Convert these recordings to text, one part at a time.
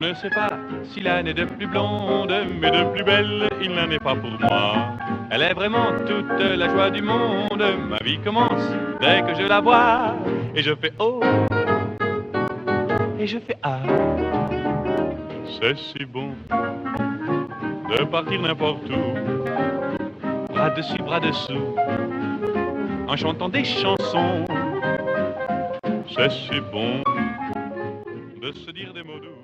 Je ne sais pas si l'âne est de plus blonde, mais de plus belle, il n'en est pas pour moi. Elle est vraiment toute la joie du monde. Ma vie commence dès que je la vois. Et je fais oh, et je fais ah. C'est si bon de partir n'importe où, bras dessus, bras dessous, en chantant des chansons. C'est si bon de se dire des mots doux.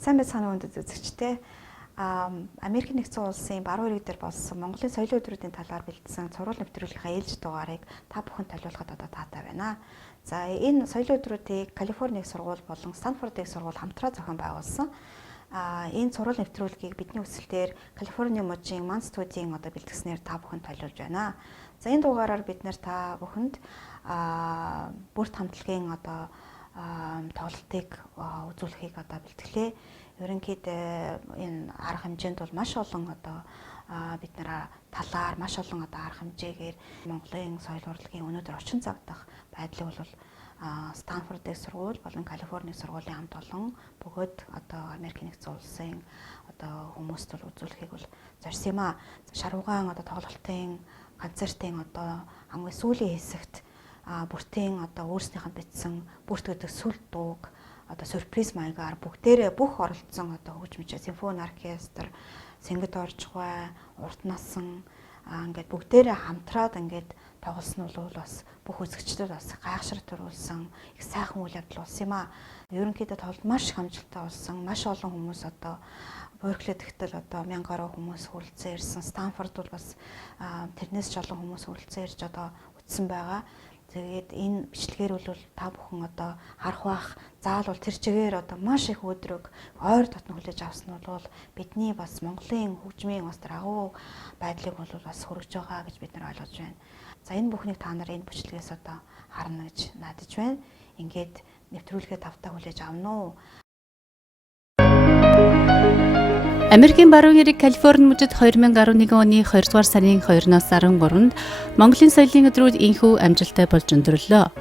Сайн байцгаана өндөд үзэгчтэй. Америк нэгдсэн улсын баруун иргэд дээр болсон Монголын соёлын өдрүүдийн талаар бэлдсэн цуврал нэвтрүүлгийнхаа ээлж дугаарыг та бүхэнд төлөвлөхөд одоо таатай байна. За энэ соёлын өдрүүдийг Калифорни их сургууль болон Станфорд их сургууль хамтран зохион байгуулсан. Энэ цуврал нэвтрүүлгийг бидний өсөлтөөр Калифорни мужийн Ман студийн одоо бэлтгэснээр та бүхэнд төлөвлөж байна. За энэ дугаараар бид нэр та бүхэнд бүрт хамтлагийн одоо тоглолтыг үзүүлэхийг одоо бэлтгэлээ. Ерөнхийдөө энэ арга хэмжээнд бол маш олон одоо бид нэр талаар маш олон одоо арга хэмжээгээр Монголын соёл урлагийн өнөөдөр орчин загдах байдлыг бол Станфорд их сургууль болон Калифорни сургуулийн хамт олон бөгөөд одоо Америк нэгдсэн улсын одоо хүмүүст бол үзүүлэхийг бол зорьсон юм а. Шарвгаан одоо тоглолтын концертын одоо хамгийн сүүлийн хэсэгт бүртийн одоо өөрснийхөө бичсэн бүрт гэдэг сүлд дууг одоо сюрприз маягаар бүгдээрээ бүх оролцсон одоо хөгжмөж симфони оркестр, сэнгэт оржгой, урт насан ингээд бүгдээрээ хамтраад ингээд тоглосон нь бол бас бүх үзэгчдэд бас гайхшрал төрүүлсэн их сайхан үйл явдал болсон юм а. Ерөнхийдөө тоглолт маш их амжилттай болсон. Маш олон хүмүүс одоо Беркли тэгтэл одоо 1000 гаруй хүмүүс хүрэлцэн ирсэн. Станфорд бол бас тэрнээс ч олон хүмүүс хүрэлцэн ирж одоо үтсэн байгаа. Тэгээд энэ бичлэгээр бол та бүхэн одоо харах бах заавал тэр чигээр одоо маш их өдрөг ойр дотн хүлээж авсан нь бол бидний бас Монголын хөгжмийн бас агуу байдлыг бол бас хүргэж байгаа гэж бид нар ойлгож байна. За энэ бүхнийг та нар энэ бичлэгээс одоо харна гэж найдаж байна. Ингээд нэвтрүүлгээ тавтаа хүлээж авна уу? Америкийн баруун эрэг Калифорни мужид 2011 оны 2 дугаар сарын 2-оос 13-нд Монголын соёлын өдрүүд инхүү амжилттай болж өндөрлөө.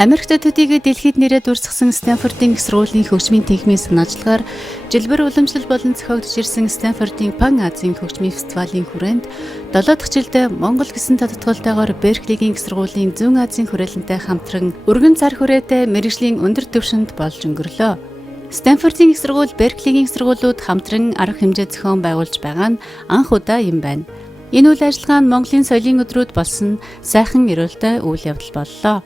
Америкт төдийгүй дэлхийд нэрээ дүрсгсэн Станфордын их сургуулийн хөгжмийн техникийн санаачлагаар жилбэр уламжлал болон зохиогдож ирсэн Станфордын Пан Азийн хөгжмийн фестивалийн хүрээнд 7 дахь жилдээ Монгол гэсэн тодтгуултайгаар Берклигийн их сургуулийн Зүүн Азийн хүрээлэнтэй хамтран өргөн цар хүрээтэй мэргэжлийн өндөр түвшинд болж өнгөрлөө. Станфордын их сургууль, Берклигийн их сургуулиуд хамтран арга хэмжээ зохион байгуулж байгаа нь анх удаа юм байна. Энэ үйл ажиллагаа нь Монголын соёлын өдрүүд болсон сайхан эрүүлтэй үйл явдал боллоо.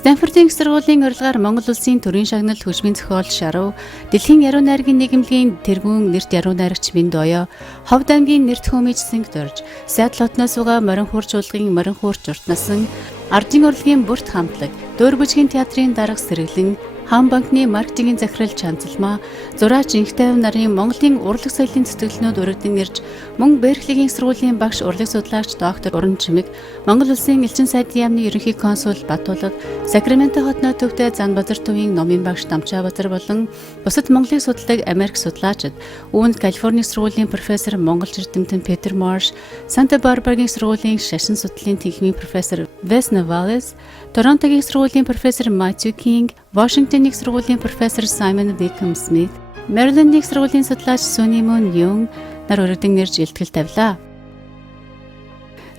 Станфордын их сургуулийн урилгаар Монгол улсын төрийн шагнал хөгжмийн зохиол Шарав, Дэлхийн яруу найргийн нийгэмлэгийн тэргүүн нэрт яруу найрагч Биндоё, Ховд аймгийн нэрт хүмийч Сингдорж, Сайдл хотноос угаа Морин хуурч уулгын Морин хуурч уртнасан, Ардын урлагийн бүрт хамтлаг, Дөөр бүжгийн театрын дарга сэргэлэн, Хаан банкны маркетингийн захирал Чанцалмаа, зураач Инхтайв нарын Монголын урлаг соёлын цэцгэлнүүд өргөдөн ирж, мөн Берклигийн сургуулийн багш урлаг судлаач доктор Уран Чимэг, Монгол улсын элчин сайдын яамны ерөнхий консул Батуулга, Сакраменто хотноо төвтэй Занбазар төвийн номын багш Дамчаа Базар болон бусад Монголыг судалдаг Америк судлаачид, үүнд Калифорни сургуулийн профессор Монгол эрдэмтэн Петер Марш, Санта Барбарагийн сургуулийн шашин судлалын техникийн профессор Вес Навалес, Торонтогийн сургуулийн профессор Матью Кинг, Вашингтоныг сургуулийн профессор Саймон Викхэм Смит, Мэрилендийг сургуулийн судлаач Сүни Мун Юм нар өргөдөн ирж илтгэл тавилаа.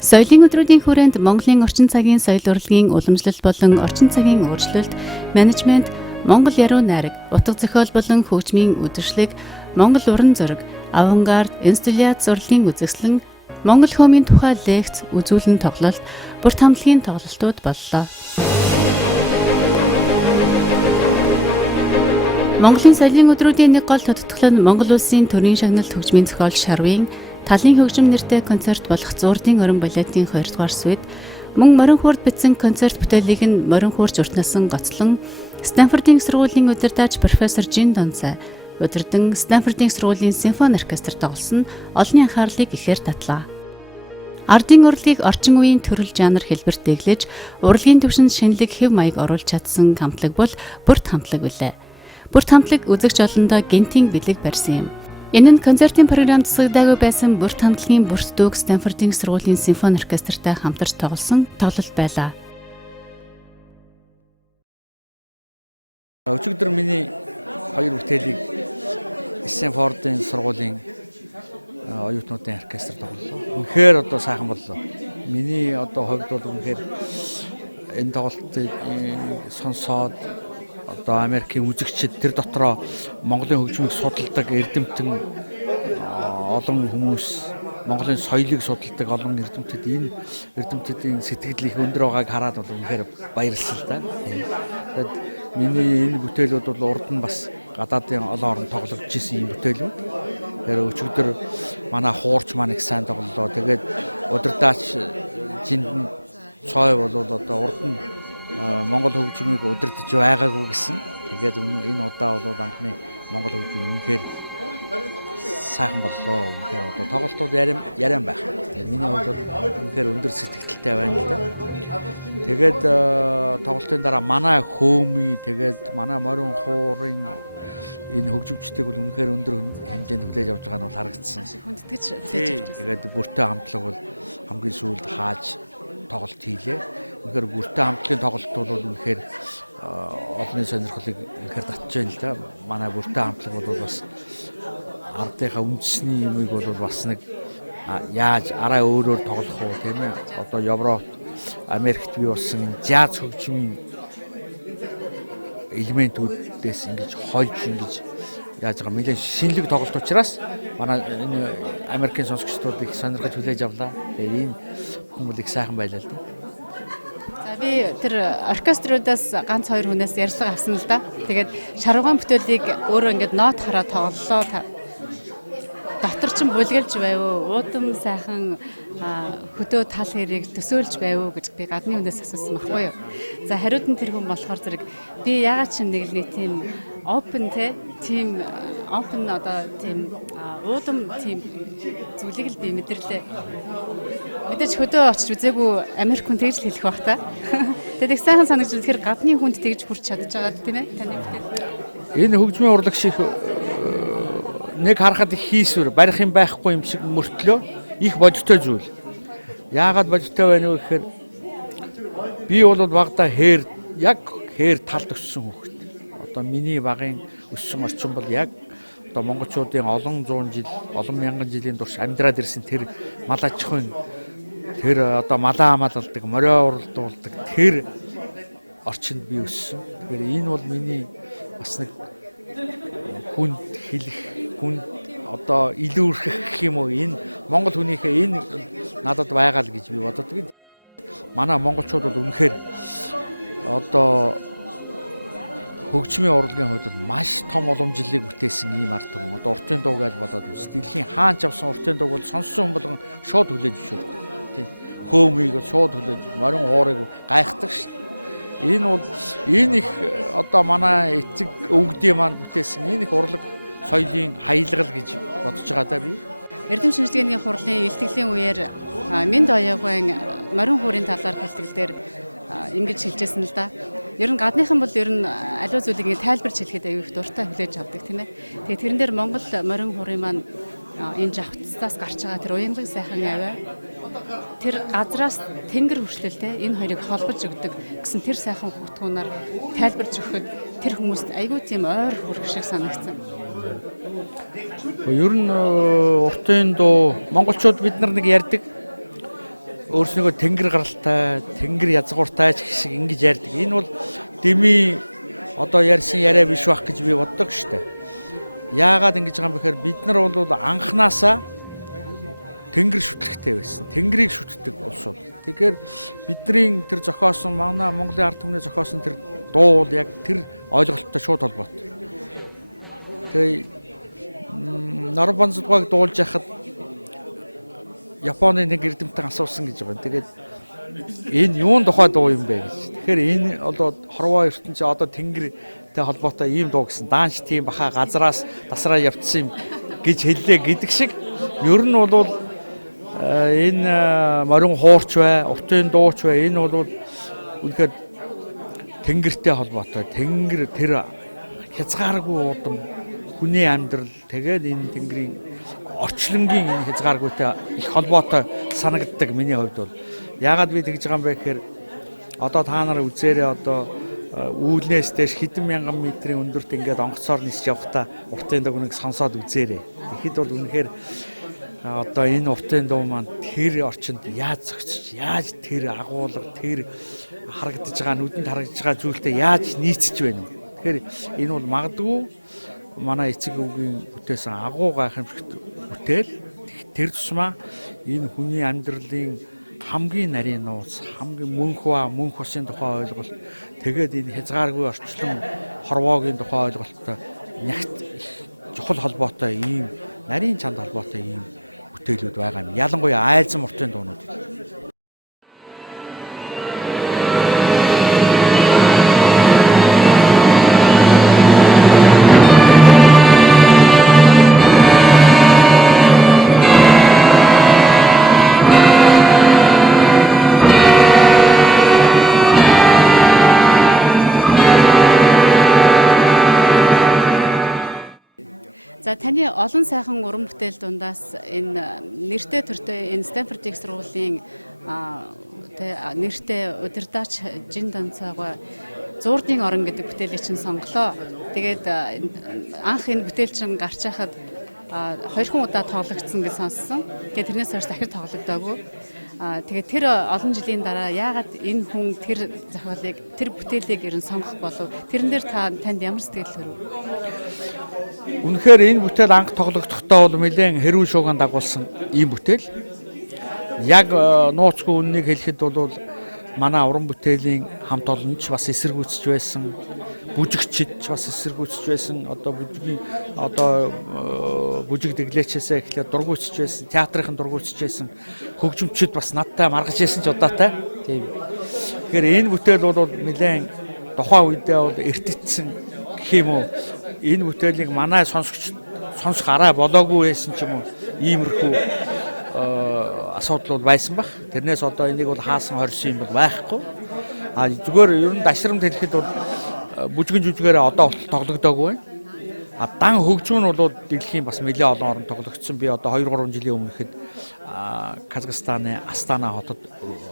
Соёлын өдрүүдийн хүрээнд Монголын орчин цагийн соёл урлагийн уламжлалт болон орчин цагийн өөрчлөлт, менежмент, Монгол яруу найраг, утга зохиол болон хөгжмийн үдшилэг, Монгол уран зураг, авангард, инсталляц урлагийн үзэсгэлэн, Монгол хөөмийн тухай лекц, үзүүлэн тоглолт, бүрт хамтлагийн тоглолтууд боллоо. Монголын соёлын өдрүүдийн нэг гол тодтгол нь Монгол улсын төрийн шагналт хөгжмийн зохиол Шарвын Талын хөгжим нэртэй концерт болох Зуурдын орон балетын 2 дугаар суйд мөн морин хуурд бичсэн концерт бүтээлийг нь морин хуурж уртнасан гоцлон Стэнфордын сургуулийн удирдаач профессор Жин Донцай удирдан Стэнфордын сургуулийн симфони оркестр тоглосон олонний анхаарлыг ихээр татлаа. Ардын урлагийг орчин үеийн төрөл жанр хэлбэрт дэглэж, урлагийн түвшинд шинэлэг хэв маяг оруулж чадсан хамтлаг бол бүрт хамтлаг билээ. Бүрт хамтлаг үзэгч олондоо гинтийн бэлэг барьсан юм. Энэ нь концертын програмд засагдаагүй байсан бүрт хамтлагийн бүрт дүүг Стэнфордын сургуулийн симфони оркестртай хамтарч тоглосон тоглолт байлаа. Өчигдөр миний 2 бүтээлийг Стэнфордын сургуулийн оюутнуудын оркестр тоглолоо. Үнэхээр одоо сайхан боллоо. Миний одоо хувьд бол үнэхээр энэ тоглолтыг сонсоод одоо Америкийн үзэгчид тэр дотроо Монголын хөгжмийг судалдаг эрдэмтэн олон хүмүүс, Монголын соёлыг судалдаг олон эрдэмтэд энэ эрдэмтдийн сэтгэл их өндөр байгааг хараад бол үнэхээр баярлсан л да. Тэгэд миний энэ бүтээлүүд бол урд нь бас гадаадын олон орнд тоглогдож исэн юм бүтээлүүд. Тэр өчигдөр манай хуурч маань их сайн тоглолоо. Тэгээд удирдаач Жиндэн цой бол одоо урд нь Монгол хөгжмийг удирдах байгаагүй гэсэн. Тэгээд энэ удаа бол анхны Монгол хөгжим үнэхээр сайхан боллоо. Үнэхээр одоо тоглолтууд яриан байх. Тэгээд миний хувьд үнэхээр өндөр сэтгэлтэй байна л да. Тэгээд тоглолтын дараа манай хөөми, тэгээд манай морин хуурын энэ хөгжимчдийг бол үнэхээр өндөр хэмжээнд хүлээж авч байгаа нь бол харагдсан. Хүндэтгэж хүлээж авч байна. Тэгээд бүртээ хамтлаг бол хамгийн сүүлд хааж тоглолт хийлээ. Үнэхээр бүртээ хамтлагийн тоглолт бол үнэхээр олонний сонирхлыг үнэхээр татж байна л да. Манай бүртээ хамтлаг бол бас ардынхаа үндэсний юмыг бол бас нэг яаж арай өөрөөр тоглох уу тийм ээ. Одоо Европ, Америкт бий болсон жаз хөгжмийн элементүүдээс ингэж хольж ингэж яаж байгаа нэлээд шинэлэг тоглолт учраас манай энэ Америкийн сонсогчдод их сонирхож хүлээж авлаа. Тэгээд энэ хүмүүс их сайхан байлаа л да. За би тэр оркеструудаас ганц 2 хүнээс ярилцлага авсан л да. Тэгээд Шарвын бүтээлийг өөрөө ингээд нот хараа тоглолоо. Дотор ч бүлгэлж байв уу? Уудам сайхан хөдөө тал хэрийг төсөөлж байв уу гэж би гадны хүнээс асуусан байхгүй юу. За хариуд нь тэр хүн болохоор зэрэг би ягаад ч нэг л тийм open тийм open одоо тийм уудам тийм зүйлийг л би мэдэрлээ. Мэдээж хөдөө очиж үзээгүй Америк хүн тэгж хэлэх бах та. Тэгээд их сайхан санагч тэгэхээр гадны хүнд тэгж хүрч чадж байгаа тийм ээ таны бүтээл. Энэ хөгжмийн урлаг шиг нэг харахад их хийсвэр барих юм байхгүй юм шиг мөртлөө их бодиттой зүйл. Яагаад бодиттой байна вэ гэхээр би бол багада яг хээр талд өссөн хүүхэд. Одоо миний багын өссөн орчин бол яг одоо монголчуудын олон зуун жил, олон мянган жилийн турш амьдраад ирсэн тэр мал аж ахуйн тэр одоо малаа амаалдаг, морио уралдуулдаг тэр орчинд би өссөн. Тэгэхээр энэ бол миний бас нэг хүнд хэлэх одоо илүүрхэх гэх юм уу энэ монгол хүнийхээ энэ надад байгаа л гэж би боддог. Манай монголчууд бол үнэхээр одоо хөгжмийн урлагийн хувьд маш том уламжлалыг бүтээсэн ийм ард түмэн. Одоо уртын дуу гэж бодоод үз. Дэлхийн хаанч авсан уртын дууг бол сонссон хүн болгон шууд хүлээж өшөө. Тийм. Хөөмийг шууд хүлээж, морин хуурыг гайхдаг шүү дээ. Энэ бол энэ их одоо манай эцэг өвгдийн маань бүтээсэн энэ их урлаг соёлын хаялгал гэж бодож байгаа даа би. Эрдэм шинжилгээний хурлын илтгэлийн үеэр Минд Оягын морин хуурын талаар хэлтгэлээр ингэж хэлжсэн л да. Ер нь гадныхан бол ер нь аливаа зүйлийг тайлбарч хэлэхэд аюу их дуртай хүлээж авдаг тийм ээ. Тэгээ тэрэн дээр Монгол морин хуурын маань энэ жавхцаас гарч байгаа тэр уянлаг сайхан аваа тэр газраас тэнгэр хүртэл энэ хоёрыг холбож өгдөг гэсэн тэр сайхан хутгуунаар тайлбарж өгөхөд тэр хүмүүст аюу тийм ойр хүрэх шиг санагдсан. Ер нь уртын дуу монголчууд бид нар нэг ярьдаг. өөрснийгөө тэнгэр гаралтай, тэнгэр язгууртай ч гэсэн ингэж ярьдаг. Энэ бол дими одоо ярьсан яриа биш байх гэж би боддог штэ. Яагаад ингэж байгаа юм бэхээр бид нар бол анханасаа тэнгэр шүтлэгтэй байсан. Тэнгэрийг шүтдэг улсууд. Тэгэхээр бидний тэр зохиосон манай Монголын ард түмний зохиосон тэр дуу бол яг тэр ойлголттой шууд холбоотой. Тэгээ Норбанзугаг дуулж яхад Японы нэг эрдэмтэн асуусан гэж байгаа. Тэгээд энэ юун тухай дуу юм бэ гэж. Тэгэхээр энэ одоо хорвоо ертөнцийн одоо тэнгэртэй холбоотой ийм дуу гэсэн. Даанч тийм баха газраас тасраа явцсан юм гэж хэллээ гэдэг шиг. Ер нь бол энэ морин хуурч бай, утын дууч бай. Энэ бол үнэхээр тэнгэртэй холбоотой. Тэнгэр тэр хязгааргүй удам хүний амьдрал тэгээд энэ тэнгэрийн орчлонгийн энэ хязгааргүйтэй их холбоотой санагддаг миний хувьд бол. Яагаад би тэгж байгаа юм бэ гэхээр одоо та нар үзээрэй одоо үүлнээс дэш хэдэн мянган метрийн өндөрт ингээд онгоцоор нисэж явахдаа уртын дугныг сонсоод үзээрэй. Тэгэхэд бол үнэхээр одоо энэ уртын дуу маань тэр орчинд яаж зохицож, яаж тэр агуулга, тэр харагдаж байгаа нүдэнд харагдаж байгаа зүйлтэй яаж нийцэж байна вэ? Тэгэхээр энэ бол магадгүй манай эцэг өвгийн бүтээсэн агуу гайхамшигт бүтээл. Тэр тусмаа энэ хүний амьдралын хамгийн нарийн нууц, хамгийн мөнх усын тухай ойлголт, тэгээд энэ хязгааргүй орчлон хорвоогийн тухай ойлголттой нягт чухал холбоотой ийм нарийн чанд холбоотой ийм бүтээлүүд байгаа юм. Ялангуяа айлзан уртын дуунууд. За таны олон сайхан уран бүтээл дундаас энэ нэртэй төртэй энэ Стэнфорд их сургуулийн нэртэй удирдаач Жин Данцаагаа зуурдын орон гэдэг бүтээлийг чинь сонглоо. Тэгээд анх энэ бүтээл чинь гарч байхад 2 удаа тоглогдсон гэж сонссон. Тэгээд тэрнээс хойш дахин тоглогдоогүй. Тэгээд тэр олон жилийн дараа яагаад энэ хүн тэр зохиолыг, тэр бүтээлийг ерэн сонгох болов? Тэрэн дээр танд ямар сэтгэл төрөв? Үнэхээр энэ бүтээл анх тоглогдохдоо бол нэлээд хэрүүн шууган дагуулсан ийм бүтээл. Яг нууцгүй үннийг хэлэхэд бол манай уран бүтээлийн хамт олонч бас эсэргүүцэж байсан, бүжигчид бас эсэргүүцэж байсан, одоо бүжиг дэглээчээсээ эхлээд дургуутж байсан, театрын дургуутж байсан, хөгжимчид бас надтай маргаж байсан ч удаатай. Тийм. Тэгэхээр энэ бүтээл бол нэлээд тухайн үедээ бол эртэтсэн гэх юм уу. Энэ бүтээлийг манай сонсох арай болоогүй байсан ч юм уу. Иймэрхүү асуудал бол байсан баг. Тэрнээс одоо энийг бол хаасан хорьсон юм бол байхгүй. Зүгээр ер нь дашрамд хэлэхэд бол бүжгэн жүжгээр одоо тоглогдоогүй байна. Дан хөгжим нь бол дэлхийн бас нэлээд олон оронд тоглогдсон. Би одоо 2-3 жилийн өмнө ихэд Казахстаны Астана хотод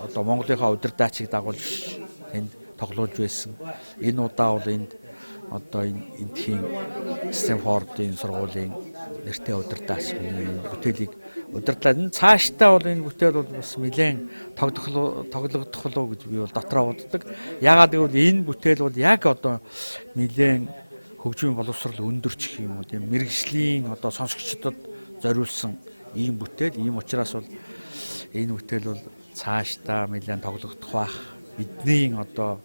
одоо Монголынхаа удирдаачийг дагуулж тэнд тоглуулж байсан. Энэ удаа бол энд одоо энэ энтхийн Стэнфордын сургуулийн нэртэй удирдаач энэ бүтээлийг удирдлаа. Цаашдаа бол энэ бүтээл бол бас нэлээд тоглогдох болов гэж би бол дотроо боддог. Яагаад гэвэл энэ бүтээл бол яг одоо нэлээд хөгжмийн боловсрол өндөрч гэх юм уу тийм мэрэгжлийн одоо сонсогчдод зориулсан ийм бүтээл. Ийм учраас бол энэ бүтээл бол цаашдаа нэлээд тоглогдох бах. Бидний одоо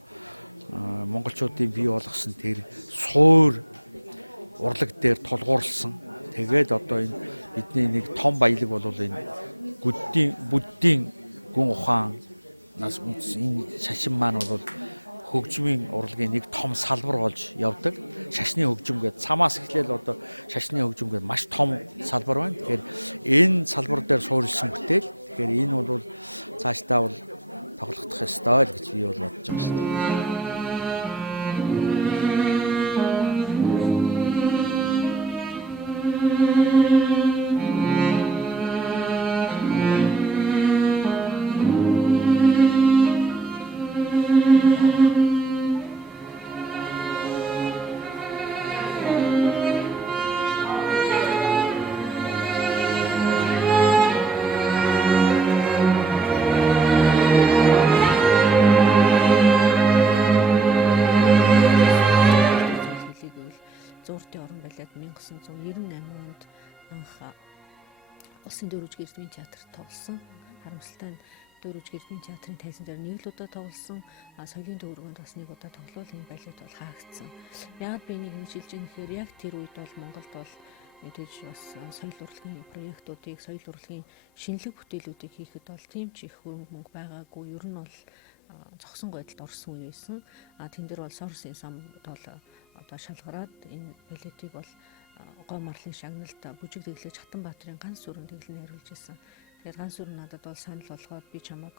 монголчуудын бий болгосон тэр суур урлаг дээр тулгуурласан. Тэгээд одоо энэ бидний нэг том баялаг бол энэ буддийн гүн ухаан нас энэ шашин маань бол хөгжмийн урлагийн нэг том салбар болж явдаг. Шашны хөгжим гэдэг цамаас эхлээл одоо шашны хөгжим гэдэг маш том салбар байна. Тэгэхээр энэ салбар дээр суурилсан бүтээл. Тэгэхээр энэ бол цаашдаа бол тоглогдох ёстой л гэж би бол бодож байгаа шүү дээ. Улсын дөрвж гэрдмийн театрт тоглосон. Харамсалтай нь дөрвж гэрдмийн театрын тайзан дээр нэг л удаа тоглосон. Соёлын төвөргөнд бас нэг удаа тоглол энэ балет бол хаагдсан. Яг би энийг хэлж ийм гэхээр яг тэр үед бол Монголд бол мэдээж бас соёл урлагийн проектуудыг, соёл урлагийн шинэлэг бүтээлүүдийг хийхэд бол тийм ч их хөрөнгө мөнгө байгаагүй. Ер нь бол зогсон байдалд орсон үе байсан. Тэн дээр бол Сорсын сам бол одоо шалгараад энэ балетыг бол гоо марлын шагналд бүжиг дэглэж Хатанбаатарын ганц сүрэн дэглэн хариулж ирсэн. Тэгээд ганц сүрэн надад бол санал болгоод би чамайг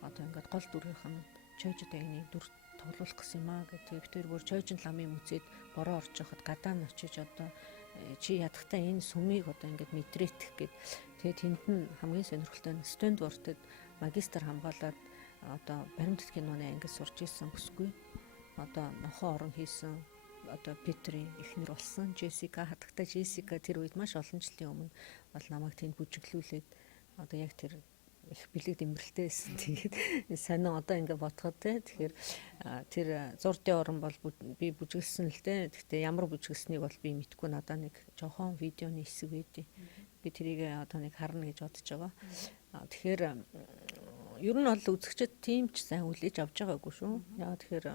одоо ингээд гол дүрийнх нь Чойжид аяны дүр тоглуулах гэсэн юм аа гэдэг. Тэр бүр Чойжин ламын үзээд бороо орж яхад гадаа нь очиж одоо чи ядахтаа энэ сүмийг одоо ингээд мэдрэтэх гэд. Тэгээд тэнд нь хамгийн сонирхолтой нь Стендвортэд магистр хамгаалаад одоо баримтат киноны ангид сурч ирсэн бүсгүй. Одоо нохоо орон хийсэн одоо Питерийн эхнэр болсон Джессика хатагтай Джессика тэр үед маш олон жилийн өмнө бол намайг тэнд бүжиглүүлээд одоо яг тэр их бэлэг дэмбэрэлтэй байсан. Тэгээд санаа одоо ингээд бодоход тэгэхээр тэр зурдын орон бол би бүжиглсэн л дээ. Гэхдээ ямар бүжиглсэнийг бол би мэдэхгүй надаа нэг жоохон видеоны хэсэг байдیں۔ Би тэрийг одоо нэг харна гэж бодож байгаа. Тэгэхээр ер нь бол үзэгчд тийм ч сайн хүлээж авч байгаагүй шүү. Яа тэгэхээр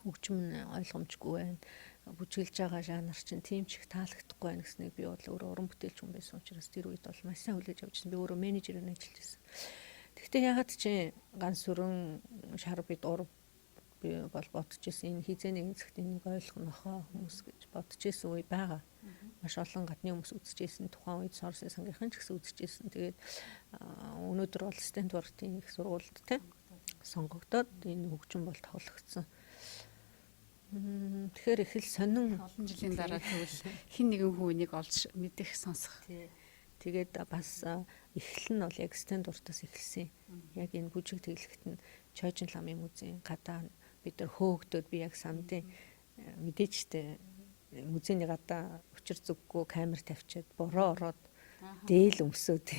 хөгжим нь ойлгомжгүй байна. Бүжиглж байгаа жанр чинь тийм ч их таалагдахгүй байна гэснийг би бол өөрөө уран бүтээлч хүн байсан учраас тэр үед бол маш сайн хүлээж авчихсан. Би өөрөө менежерээр ажиллаж байсан. Гэхдээ ягаад чи ганц сүрэн шар бид ур би бол бодож ирсэн энэ хизээний эзэгт энийг ойлгох нохоо хүмүүс гэж бодож ирсэн үе байгаа. Маш олон гадны хүмүүс үзэж ирсэн. Тухайн үед Сорсын сангийнхан ч гэсэн үзэж ирсэн. Тэгээд өнөөдөр бол Стендвортын их сургуульд тийм сонгогдоод энэ хөгжим бол тоглогдсон. Тэгэхээр их л сонин олон жилийн дараа тэгвэл хин нэгэн хүн энийг олж мэдэх сонсох. Тэгээд бас эхлэл нь бол яг Стендвортоос эхэлсэн. Яг энэ бүжиг тэглэхэд нь Чойжин ламын музейн гадаа бид нар хөөгдөд би яг сандын мэдээчтэй музейний гадаа учир зүггүй камер тавьчаад бороо ороод дээл өмсөд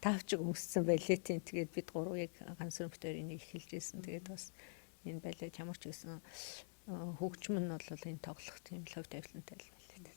тавчиг өмссөн балетын тэгээд бид гурав яг ганц сүрэн бүтээрийг эхэлж ирсэн. Тэгээд бас энэ балет ямар ч гэсэн хөгжим нь бол энэ тоглох тийм лав тавилантай л байлээ.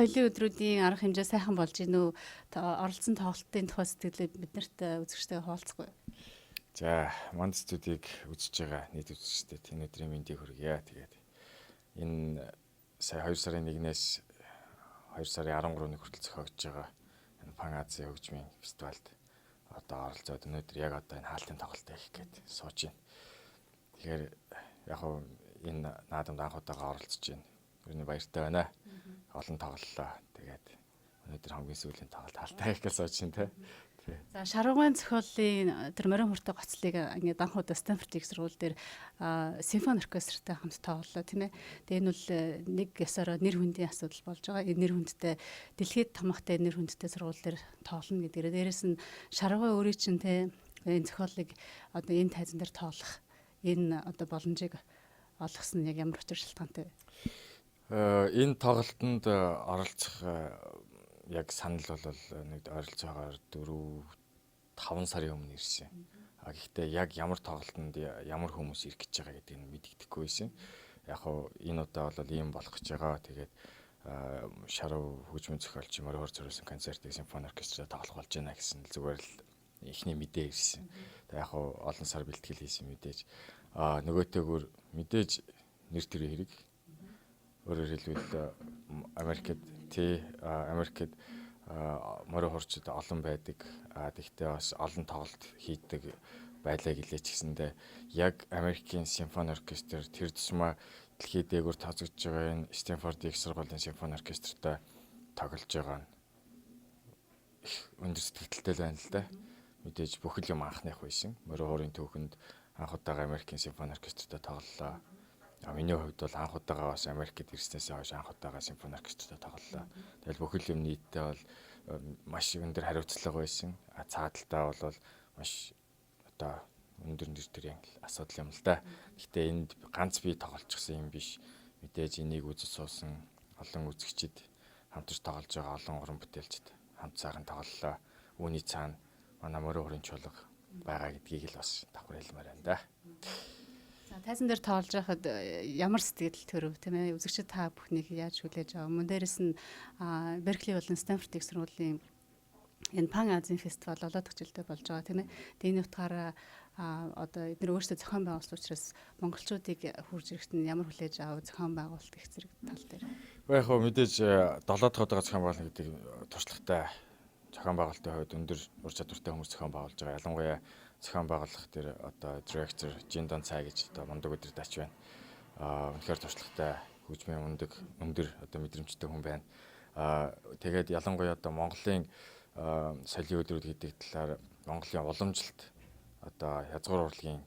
Соёлын өдрүүдийн арга хэмжээ сайхан болж гинүү. Оролцсон тоглолтын тухай сэтгэлээ биднэрт үзэгчтэйгээ хуваалцахгүй. За, Манд студийг үзэж байгаа нийт үзэгчдэд энэ өдрийн мэндийг хүргье. Тэгээд энэ сая 2 сарын 1-ээс 2 сарын 13-ны хүртэл зохиогдож байгаа энэ Пан Азийн хөгжмийн фестивальд одоо оролцоод өнөөдөр яг одоо энэ хаалтын тоглолтоо хийх гээд сууж байна. Тэгэхээр яг хөө энэ наадамд анх удаага оролцож байна. Өөрний баяртай байна. Олон тоглолоо. Тэгээд өнөөдөр хамгийн сүүлийн тоглолт хаалтай их гэж сууж байна тий. За Шаргуун зохиолын тэр морин хүртэ гоцлыг ингээд анх удаа Стэнфордын сургууль дээр симфони оркестртай хамт тоглолоо тийм ээ. Тэгээ энэ бол нэг ясаараа нэр хүндийн асуудал болж байгаа. Энэ нэр хүндтэй дэлхийд томоотой нэр хүндтэй сургууль дээр тоглоно гэдгээр. Дээрээс нь Шаргуун өөрийн чинь тий энэ зохиолыг одоо энэ тайзан дээр тоглох энэ одоо боломжийг олгосон яг ямар учир шалтгаантай вэ? Энэ тоглолтод оролцох яг санал бол нэг ойролцоогоор 4-5 сарын өмнө ирсэн. Гэхдээ яг ямар тоглолтод ямар хүмүүс ирэх гэж байгаа гэдэг нь мэддэхгүй байсан. Яг хоо энэ удаа бол ийм болох гэж байгаа. Тэгээд Шарав хөгжмийн зохиолч Морихор зориулсан концертыг симфони оркестрээр тоглох болж байна гэсэн зүгээр л ихний мэдээ ирсэн. Тэгээд яг хоо олон сар бэлтгэл хийсэн мэдээж. Нөгөөтэйгөр мэдээж нэр төрийн хэрэг. Өөрөөр хэлбэл Америкт Морихорчд олон байдаг. Тэгтээ бас олон тоглолт хийдэг байлаа гэлээ ч гэсэндээ яг Америкийн симфони оркестр тэр тусмаа дэлхийд дээгүүр тооцогдож байгаа энэ Стэнфордын их сургуулийн симфони оркестртай тоглож байгаа нь их өндөр сэтгэлтэй л байна л да. Мэдээж бүхэл юм анхных байсан. Морин хуурын түүхэнд анх удаага Америкийн симфони оркестртай тоглолоо. Миний хувьд бол анх удаага бас Америкт ирснээс хойш анх удаага симфони оркестртай тоглолоо. Тэгэл бүхэл юм нийтдээ бол маш өндөр хариуцлага байсан. Цаадалтаа бол маш одоо өндөр нэр төрийн асуудал юм л да. Гэхдээ энд ганц би тоглолцсон юм биш. Мэдээж энийг үзэж суусан олон үзэгчид хамтарч тоглож байгаа олон уран бүтээлчд хамт сайхан тоглолоо. Үүний цаана манай морин хуурын чуулга байгаа гэдгийг л бас давхар хэлмээр байна да. За тайзан дээр тоолж байхад ямар сэтгэл төрөв тийм ээ үзэгчид та бүхнийг яаж хүлээж авав? Мөн дээрэс нь Беркли болон Стэнфорд их сургуулийн энэ Пан Азийн фестивал олоод төгчлөлтэй болж байгаа тийм ээ. Тэний утгаараа одоо эдгээр өөрсдөө зохион байгуулсан учраас монголчуудыг хурж ирэхэд нь ямар хүлээж авав зохион байгуулалт гэх зэрэг тал дээр. Яг хөө мэдээж 7 дахь удаага зохион байгуулалт гэдэг туршлагатай зохион байгуулалтын хувьд өндөр ур чадвартай хүмүүс зохион байгуулж байгаа. Ялангуяа зохион байгуулах тэр одоо директор Жиндон цай гэж одоо мундаг өдөрдач байна. Үнэхээр туршлагатай хөгжмийн өндөр одоо мэдрэмжтэй хүн байна. Тэгээд ялангуяа одоо Монголын соёлын өдрүүд гэдэг талаар Монголын уламжилт одоо язгуур урлагийн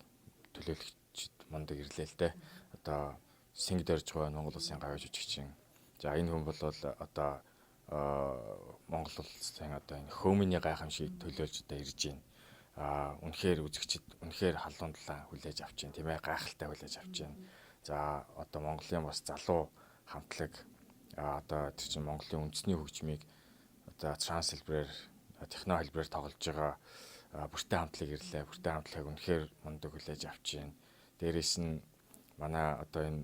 төлөөлөгчд мундаг ирлээ л дээ. Одоо Синг дөрж байгаа Монгол улсын гавьяа жүжигчин. За энэ хүн бол одоо Монгол улсын одоо энэ хөөмөний гайхамшиг төлөөлж одоо ирж байна. Үнэхээр үзэгчд үнэхээр халуун дулаан хүлээж авч байна тийм ээ гайхалтай хүлээж авч байна. За одоо Монголын бас залуу хамтлаг одоо тэр чинь Монголын үндэсний хөгжмийг одоо транс хэлбэрээр техно хэлбэрээр тоглож байгаа бүртээ хамтлаг ирлээ. Бүртээ хамтлагийг үнэхээр мундаг хүлээж авч байна. Дээрээс нь манай одоо энэ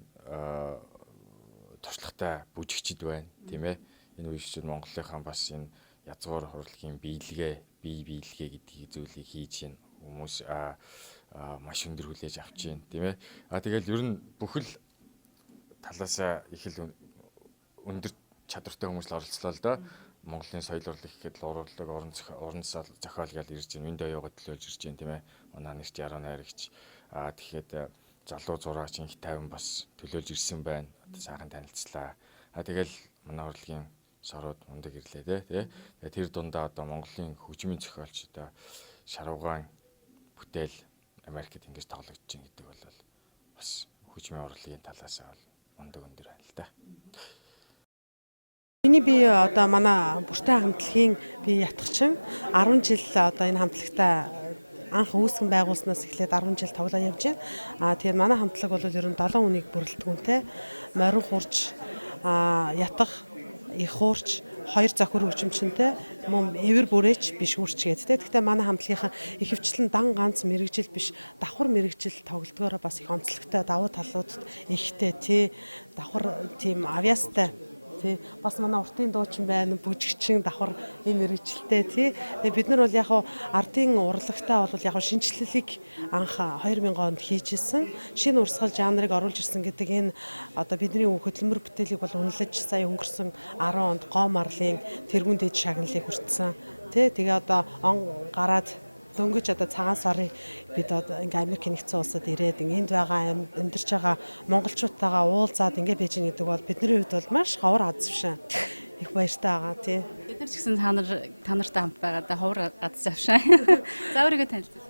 туршлагатай бүжигчд байна тийм ээ. Энэ үеигчид Монголынхаа бас энэ язгуур урлагийн бие биелгээ гэдгийг зүйлийг хийж байна. Хүмүүс маш өндөр хүлээж авч байна тийм ээ. Тэгэл ер нь бүхэл талаасаа их л өндөр чадвартай хүмүүс л оролцлоо л доо. Монголын соёл урлаг гэхэд урлаг уран зохиол гэж ирж байна. Минь даяогоо төлөөлж ирж байна тийм ээ. Манай нэрч яруу найрагч тэгэхэд залуу зураач инх 50 бас төлөөлж ирсэн байна. Одоо сайхан танилцлаа. Тэгэл манай урлагийн шарууд мундаг ирлээ тий. Тэгээ тэр дундаа одоо Монголын хөгжмийн зохиолч одоо Шарвгаан бүтээл Америкт ингэж тоглогдож байна гэдэг бол бас хөгжмийн урлагийн талаас нь мундаг өндөр байна л да. Миний би одоо манай бүртээ хамтлагийн би ятгчин 10 жил одоо энэ хамтлагтай анх үүсгэн байгуулснаас эхлээд 10 жил тоглоо явж байна. Тэгээд манай хамтлаг бол ер нь 7 хүнийг бүрэлдэхүүнтэй морин хурж ятгах их хуурч 2 зохиор хөгжимчөнтэй мөн эвэр бүрээч биш хүрч гэдэг. Гэхдээ манай хамтлагийнхаа ихэвчлэн дан ганц мэрэгжил биш давхар мэрэгжил тоглодгоороо бас их онцлогтой давуу талууд ихтэй тий давхар тийм авьяастай тий бас манай уртын дуучин байна бүжигчин давхар энэ мэрэгжилтэй тий бид нар бол яг ардын урлагтаа бол яг шинжлэлийг анх 2000 онд хийжсэн шинэ урсгал жанрыг оруулж ирсэн гэдэг энэ одоо бидний хөдөлмөр бүтээлийг бол үнэлж сая өнгөрсөн 10 онд гоо марлын тэргүүн дэд шагналыг хүртсэн тий тэгээ одоо он гараад дөнгөж одоо цагаан сарын бид одоо ингээ Америк нэгдсэн улсад ирээд энд байгаа амьдарч байгаа монголчуудтайгаа уулзаад ингээ байж байгаа гэдэг бол бидний хувьд бол маш ховор азавшаа их баяртай байгаа тий. Бид нар ч гэсэн та нартай хамт байгаа да ховор азавшаа. За өөрийгөө танилцуул.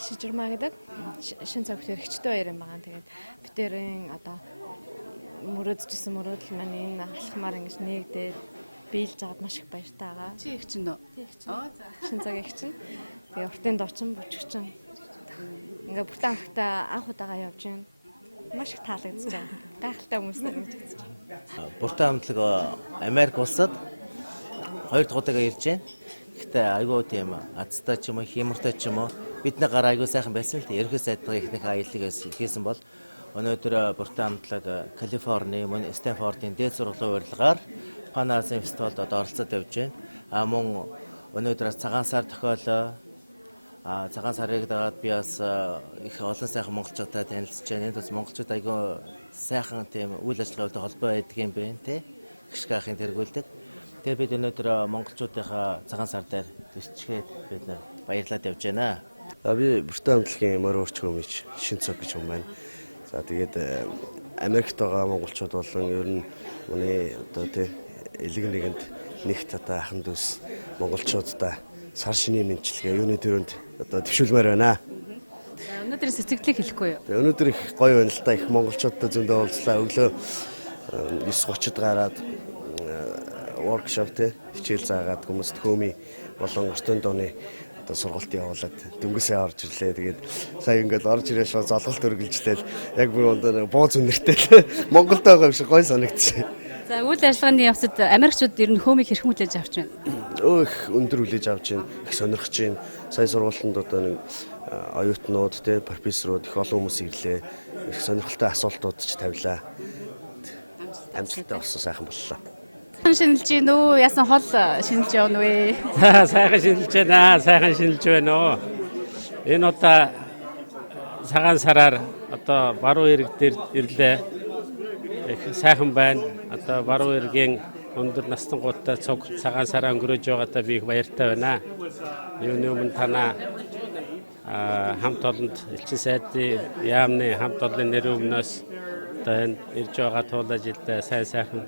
Шижирмаа гэдэг шин цаг хэрэгчтэй баяр юм байгаа. Тэгээд битэрийн одоо мөрөөдчихсэн мөрөөдөл маань энэ алхмаар ингэж нэгдээд биелж байгаад маш их баяртай байгаа. Чи их чинь үү? Тий их чинь. За. Шин цаг их чинь. Тэгээ уртын доочин бүжигчин. Ингээ бүртээ хамтлагтай анх удаага явж байна. Маш их таалагдчихж байна. Гайхалтай хүмүүстэй ингэж үзэж байна. Бүртээ хамтлаг Америк улсад 2 дахь удаага ирж байна. Гэхдээ айгүй тийм азтай ч юм уу, хямртай ч юм уу бидний гараа айгүй сайхан байсан л дээ. Ерхий сайдгаа ихнийхээ аяллыг хийсэн бол өнөөдөр бүртээ хамтлаг Калифорни, мөн Стэнфордын дээд сургуулийн урилгаар Пан Азийн фестивалд одоо оролцоод явж байна. Мөн өнөөдөр цагаан сар тохиолоо. Цагаан сарыг дагаад би бас их олон сайхан монголчуудтай танилцж байна. Энд бас монголчууд айгүй сайхан тийм үйл ажиллагаатай холбоо байдаг юм байна тий. Гიშгаахын тэргүүлдэг. Тэгээ бид өнөөдөр монголчуудынхаа цагаан сар дээр бичгээд бид нар баярлаад явж байна. Би бүртээ хамтлагийн морь өөрчлөх өмч Шинцог гэж юм байна. За тэгээд Америкт байгаа монголчууд болон ер нь манай одоо тий элэг нэгэнд нэгт одоо ахын дүүс монголчуудаа сар шинийн мэдлэгээ юуны төрөнд одоо төвшүүлмээр байна. Өнөөдөр сэтгэлийг хэлэхгүй юу? Өнөөдөр их гоё байна л да, их монголчуудтай зөндөө уулзлаа. Өглөө 9:30-д гараад workshop тий хичээл заагаад хүмүүст хөөми болон өртөнд дооны одоо сургалт явуулаад дөнгөсөө орж ирлээ. Тэгээд сая ингээд орж ирээ шууд золголт өргөлжлээл яг би одоо бууз үнэртэй Монголд байгаа юм шиг гоё санагдчих. За үйл ажиллагааны явцад Америкчууд ер нь хөөмийг хэрхэн хүлээж авч байна? Их өндөр хүлээж авч байна. Их сонирхож байна. Сая сургалтанд одоо нэг оюутнууд тий профессорууд их олон хүмүүс ирлээ. Их сонирхолтой асуултууд ч тавилаа. Амжилттай болсон сайхан боллоо. Шинэлж гин үү? Яасан хол шинэлж явна вэ? Сайхан шинэлж байна. Сайхан шинэлж байна уу? Энэ удаа цагаан сараар одоо баруун ирэг дээр ирлээ. Их сайхан байна. Одоо баруун иргийн өндөр настангуудтай цуг цагаан сараа өнгөрөөж байгаадаа би их баяртай байна. Юуны өмнө танаа хамт олонд элчин сайдын яамны хамт олонны нэр өмнөөс одоо энэ ирж байгаа туул ажилдаа сайн сайхан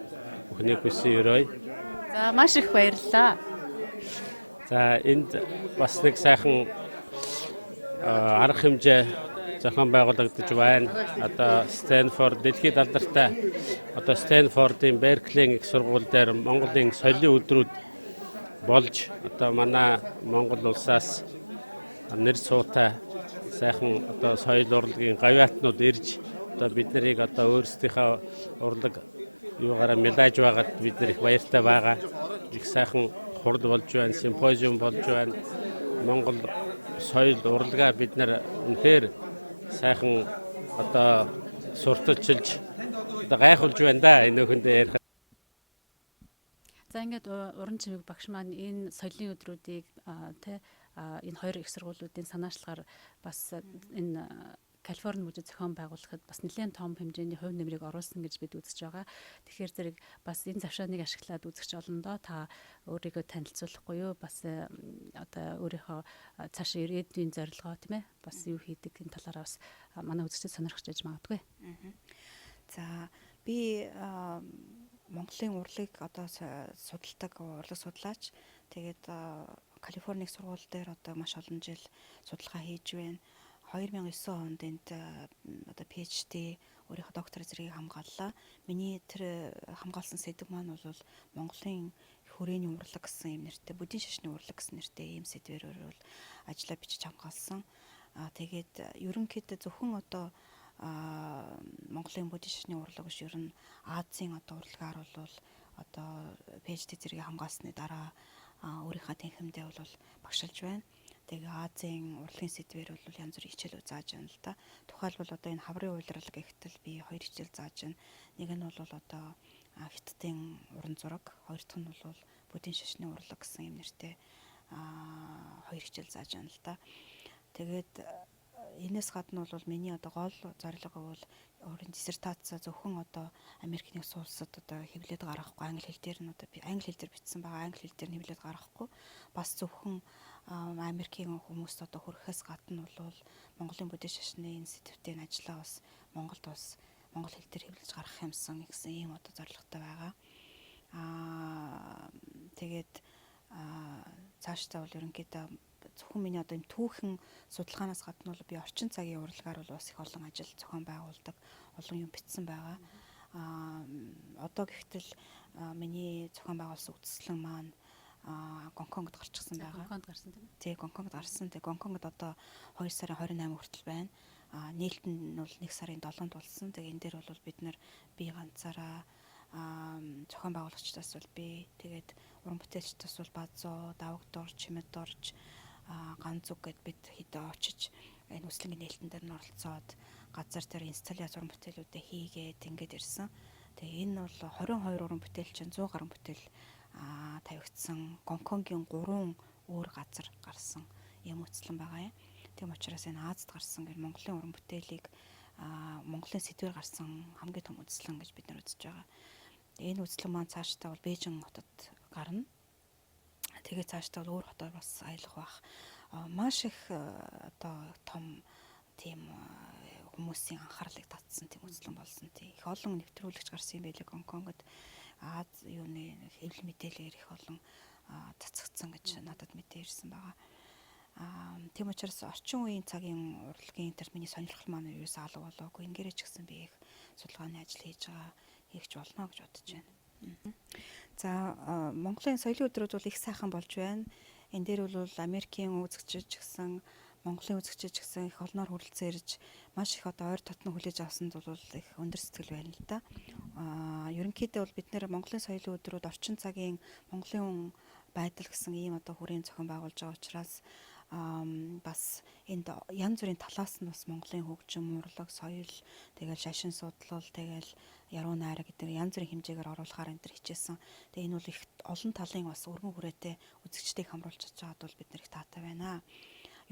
бүхний хүссэн өрөөе. За маш их баярлалаа. За энд бас нэг сайхан арга хэмжээ зохион байгуулагдаж байна. Одоо Стэнфорд дэлхийд алдартай одоо Стэнфордын Берклийн их сургууль дээр Монголын соёлын өдрүүд болж одоо манай Монгол улсаас нэр суутай сайхан одоо соёл урлагийн гавьяатнууд ирж одоо бид нарыг одоо өөрсдийнхөө урлаг юугаараа медалж байгаад бид нар их баяртай байгаа. Их сайхан хурд болж байна, симпозиум болж байна. Монгол соёл урлагаа бид нар үнэхээр сайхан одоо сурталчилж одоо гайхуулж байна да энэ өөхөндөө ярих. За ингээд уран чимэг багш маань энэ соёлын өдрүүдийг энэ хоёр их сургуулиудын санаачлагаар бас энэ Калифорни мужид зохион байгуулахад бас нэлээд том хэмжээний хувь нэмрийг оруулсан гэж бид үзэж байгаа. Тэгэхээр зэрэг бас энэ завшааныг ашиглаад үзэгч олондоо та өөрийгөө танилцуулахгүй юу? Бас одоо өөрийнхөө цаашаа ирээдүйн зорилгоо тийм ээ бас юу хийдэг энэ талаараа бас манай үзэгчид сонирхож байж магадгүй. За би Монголын урлыг одоо судалдаг урлаг судлаач. Тэгээд Калифорник сургууль дээр одоо маш олон жил судалгаа хийж байна. 2009 онд энд одоо PhD өөрийнхөө доктор зэргийг хамгааллаа. Миний тэр хамгаалсан сэдв маань бол Монголын хүрээний урлаг гэсэн юм нэртэй, бүдийн шашны урлаг гэсэн нэртэй ийм сэдвээр бол ажиллаа бичиж хамгаалсан. Тэгээд ерөнхийдөө зөвхөн одоо Монголын бүдийн шашны урлаг биш, ер нь Азийн одоо урлагаар бол одоо PhD зэргийг хамгаалсны дараа өөрийнхөө тэнхимдээ бол багшилж байна. Тэгээ Азийн урлагийн сэдвээр бол янз бүрийн хичээлүүд зааж байна л да. Тухайлбал одоо энэ хаврын уйлрал гэхтэл би 2 хичээл зааж байна. Нэг нь бол одоо Хятадын уран зураг, хоёр дахь нь бол бүдийн шашны урлаг гэсэн юм нэртэй 2 хичээл зааж байна л да. Тэгээд энэс гадна бол миний одоо гол зорилго бол өөрийн диссертац зөвхөн одоо Америк нэгдсэн улсад одоо хэвлээд гаргахгүй, англи хэл дээр нь одоо би англи хэл дээр бичсэн байгаа, англи хэл дээр нь хэвлээд гаргахгүй, бас зөвхөн Америкийн хүмүүст одоо хүрэхээс гадна бол Монголын бүдийн шашны энэ сэдвтийн ажиллаа бас Монголд бас монгол хэл дээр хэвлэж гаргах юмсан гэсэн ийм одоо зорилготой байгаа. Тэгээд цаашдаа бол ерөнхийдөө зөвхөн миний одоо юм түүхэн судалгаанаас гадна бол би орчин цагийн урлагаар бол бас их олон ажил зохион байгуулдаг, олон юм бичсэн байгаа. Одоо гэхтэл миний зохион байгуулсан үтслэн маань Гонконгод гарчихсан байгаа. Гонконгод гарсан тийм үү? Тий, Гонконгод гарсан. Тэгээ Гонконгод одоо 2 сарын 28 хүртэл байна. Нийлт нь бол 1 сарын 7-нд болсон. Тэгээ энэ дээр бол бид нар би ганцаараа зохион байгуулагчдаас бол би, тэгээд уран бүтээлчдээс бол Базоо, Давагдор, Чимэдорж, Ганзуг гэд бид хэдэ очиж энэ үслэнгийн нээлтэн дээр нь оролцоод газар дээр инсталляц уран бүтээлүүдэд хийгээд ингээд ирсэн. Тэгээ энэ бол 22 уран бүтээлчин 100 гаруй бүтээл тавигдсан Гонконгийн 3 өөр газар гарсан юм үслэн байгаа юм. Тийм учраас энэ Азад гарсан гэр Монголын уран бүтээлийг Монголын сэдвээр гарсан хамгийн том үслэн гэж бид нар үзэж байгаа. Энэ үслэн маань цаашдаа бол Бээжин хотод гарна. Тэгээ цаашдаа бол өөр хотоор бас аялах бах. маш их одоо том тийм хүмүүсийн анхаарлыг татсан тийм үзлэн болсон. Тийм их олон нэвтрүүлэгч гарсан юм байлээ Гонконгод. Аз юуны хэвлэл мэдээлэлээр их олон цацгдсан гэж надад мэдээ ирсэн байгаа. Тийм учраас орчин үеийн цагийн урлагийн интернет миний сонирхол маань юус алга болоогүй. Ингээрээ ч гэсэн би их судалгааны ажил хийж байгаа хийгч болно гэж бодож байна. За Монголын соёлын өдрүүд бол их сайхан болж байна. Энэ дээр бол Америкийн үзэгчид ч гэсэн Монголын үзэгчид ч гэсэн их олноор хүрэлцэн ирж маш их одоо ойр дотно хүлээж авсанд бол их өндөр сэтгэл байна л да. Ерөнхийдөө бол бид нэр Монголын соёлын өдрүүд орчин цагийн Монголын байдал гэсэн ийм одоо хүрээнд зохион байгуулж байгаа учраас бас энд янз бүрийн талаас нь бас Монголын хөгжим, урлаг, соёл, тэгэл шашин судлал, тэгэл яруу найраг гэдэг янз бүрийн хэмжээгээр оруулахаар энэ төр хичээсэн. Тэгээ энэ бол их олон талын бас өргөн хүрээтэй үзэгчдийг хамруулж чадж байгаад бол бид нэр их таатай байна.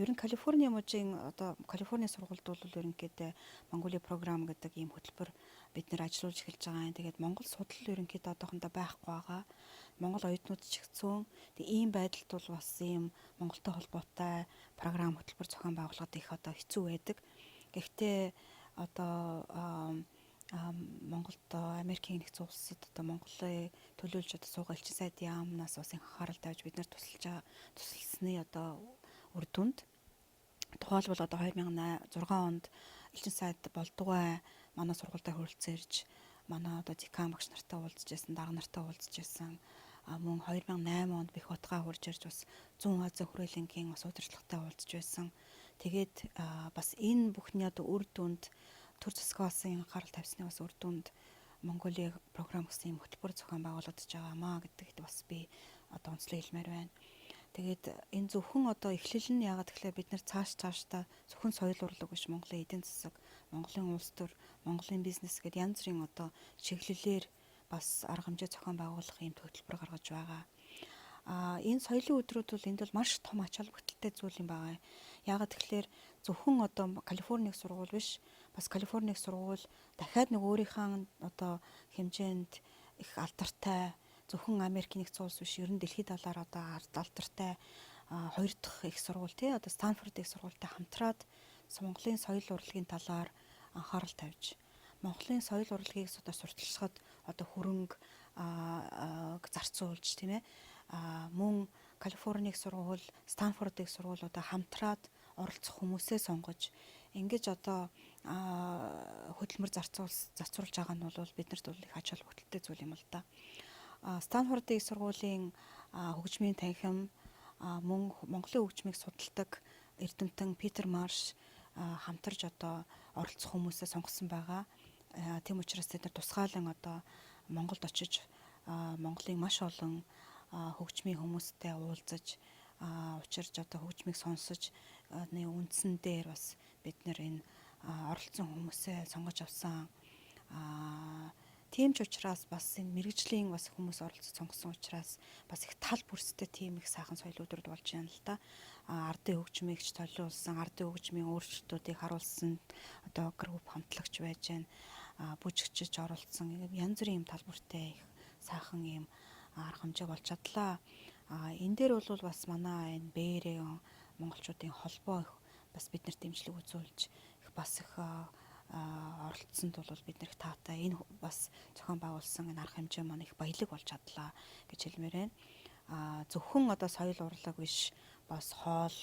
Ер нь Калифорни мужийн одоо Калифорни сургуульд бол ерөнхийдөө Монголын програм гэдэг ийм хөтөлбөр бид нэр ажиллуулж эхэлж байгаа юм. Тэгээд Монгол судлал ерөнхийдөө одоохондоо байхгүй байгаа. Монгол оюутнууд ч ихсэн. Тэг ийм байдалд бол бас ийм Монголтой холбоотой програм хөтөлбөр зохион байгуулахад их одоо хэцүү байдаг. Гэхдээ одоо Монголд Америкийн нэгдсэн улсад одоо Монголыг төлөөлж одоо суугаа элчин сайдын яамнаас бас анхаарал тавьж бид нар тусалсны одоо үр дүнд тухайлбал одоо 2006 онд элчин сайд болдгоо манай сургуультай хүрэлцэн ирж манай одоо декан багш нартай уулзж байсан, дарга нартай уулзж байсан. Мөн 2008 онд Бэх Утгаа хурж ирж бас Зүүн Азийн хүрээлэнгийн бас удирдлагатай уулзж байсан. Тэгээд бас энэ бүхний одоо үр дүнд төр засгаасын анхаарал тавьсны бас үр дүнд Монголын програм гэсэн юм хөтөлбөр зохион байгуулагдаж байгаамаа гэдэгт бас би одоо онцлог хэлмээр байна. Тэгээд энэ зөвхөн одоо эхлэл нь яагаад гэвэл бид нар цаашдаа зөвхөн соёл урлаг биш Монголын эдийн засаг, Монголын улс төр, Монголын бизнес гэдэг янз бүрийн одоо чиглэлээр бас арга хэмжээ зохион байгуулах юм хөтөлбөр гаргаж байгаа. Энэ соёлын өдрүүд бол энд бол маш том ач холбогдолтой зүйл юм байгаа. Яагаад тэгэхээр зөвхөн одоо Калифорник сургууль биш, бас Калифорник сургууль дахиад нэг өөрийнхөө одоо хэмжээнд их алдартай зөвхөн Америкийн нэгдсэн улс биш, ер нь дэлхийд талаар одоо алдартай хоёр дахь их сургууль тий одоо Станфорд их сургуультай хамтраад Монголын соёл урлагийн талаар анхаарал тавьж Монголын соёл урлагийг одоо сурталчилахад одоо хөрөнгө зарцуулж тийм ээ мөн Калифорник сургууль, Станфордын сургуулиудаа хамтраад оролцох хүмүүсээ сонгож ингэж одоо хөтөлмөр зарцуулж байгаа нь бол биднэрт бол их ач холбогдолтой зүйл юм л да. Станфордын сургуулийн хөгжмийн танхим мөн Монголын хөгжмийг судалдаг эрдэмтэн Питер Марш хамтарж одоо оролцох хүмүүсээ сонгосон байгаа. Тийм учраас тэд нар тусгаалan одоо Монголд очиж Монголын маш олон хөгжмийн хүмүүстэй уулзаж учирж одоо хөгжмийг сонсож үндсэн дээр бас бид нэр энэ оролцсон хүмүүсээ сонгож авсан. Тийм ч учраас бас энэ мэрэгжлийн бас хүмүүс оролцож сонгосон учраас бас их тал бүрстэй тийм их сайхан соёл өдрүүд болж байна л да. Ардын хөгжмийг ч толиулсан, ардын хөгжмийн өөрчлөлтүүдийг харуулсан одоо групп хамтлагч байж байна. Бүжигчж оролцсон янз бүрийн юм тал бүртэй их сайхан юм арга хэмжээ болж чадлаа. Энэ дээр бол бас манай энэ Бээрээ монголчуудын холбоо бас биднэрт дэмжлэг үзүүлж их бас их оролцсонд бол бид нэр таатай энэ бас зохион байгуулсан энэ арга хэмжээ маань их баялаг болж чадлаа гэж хэлмээр байна. Зөвхөн одоо соёл урлаг биш бас хоол,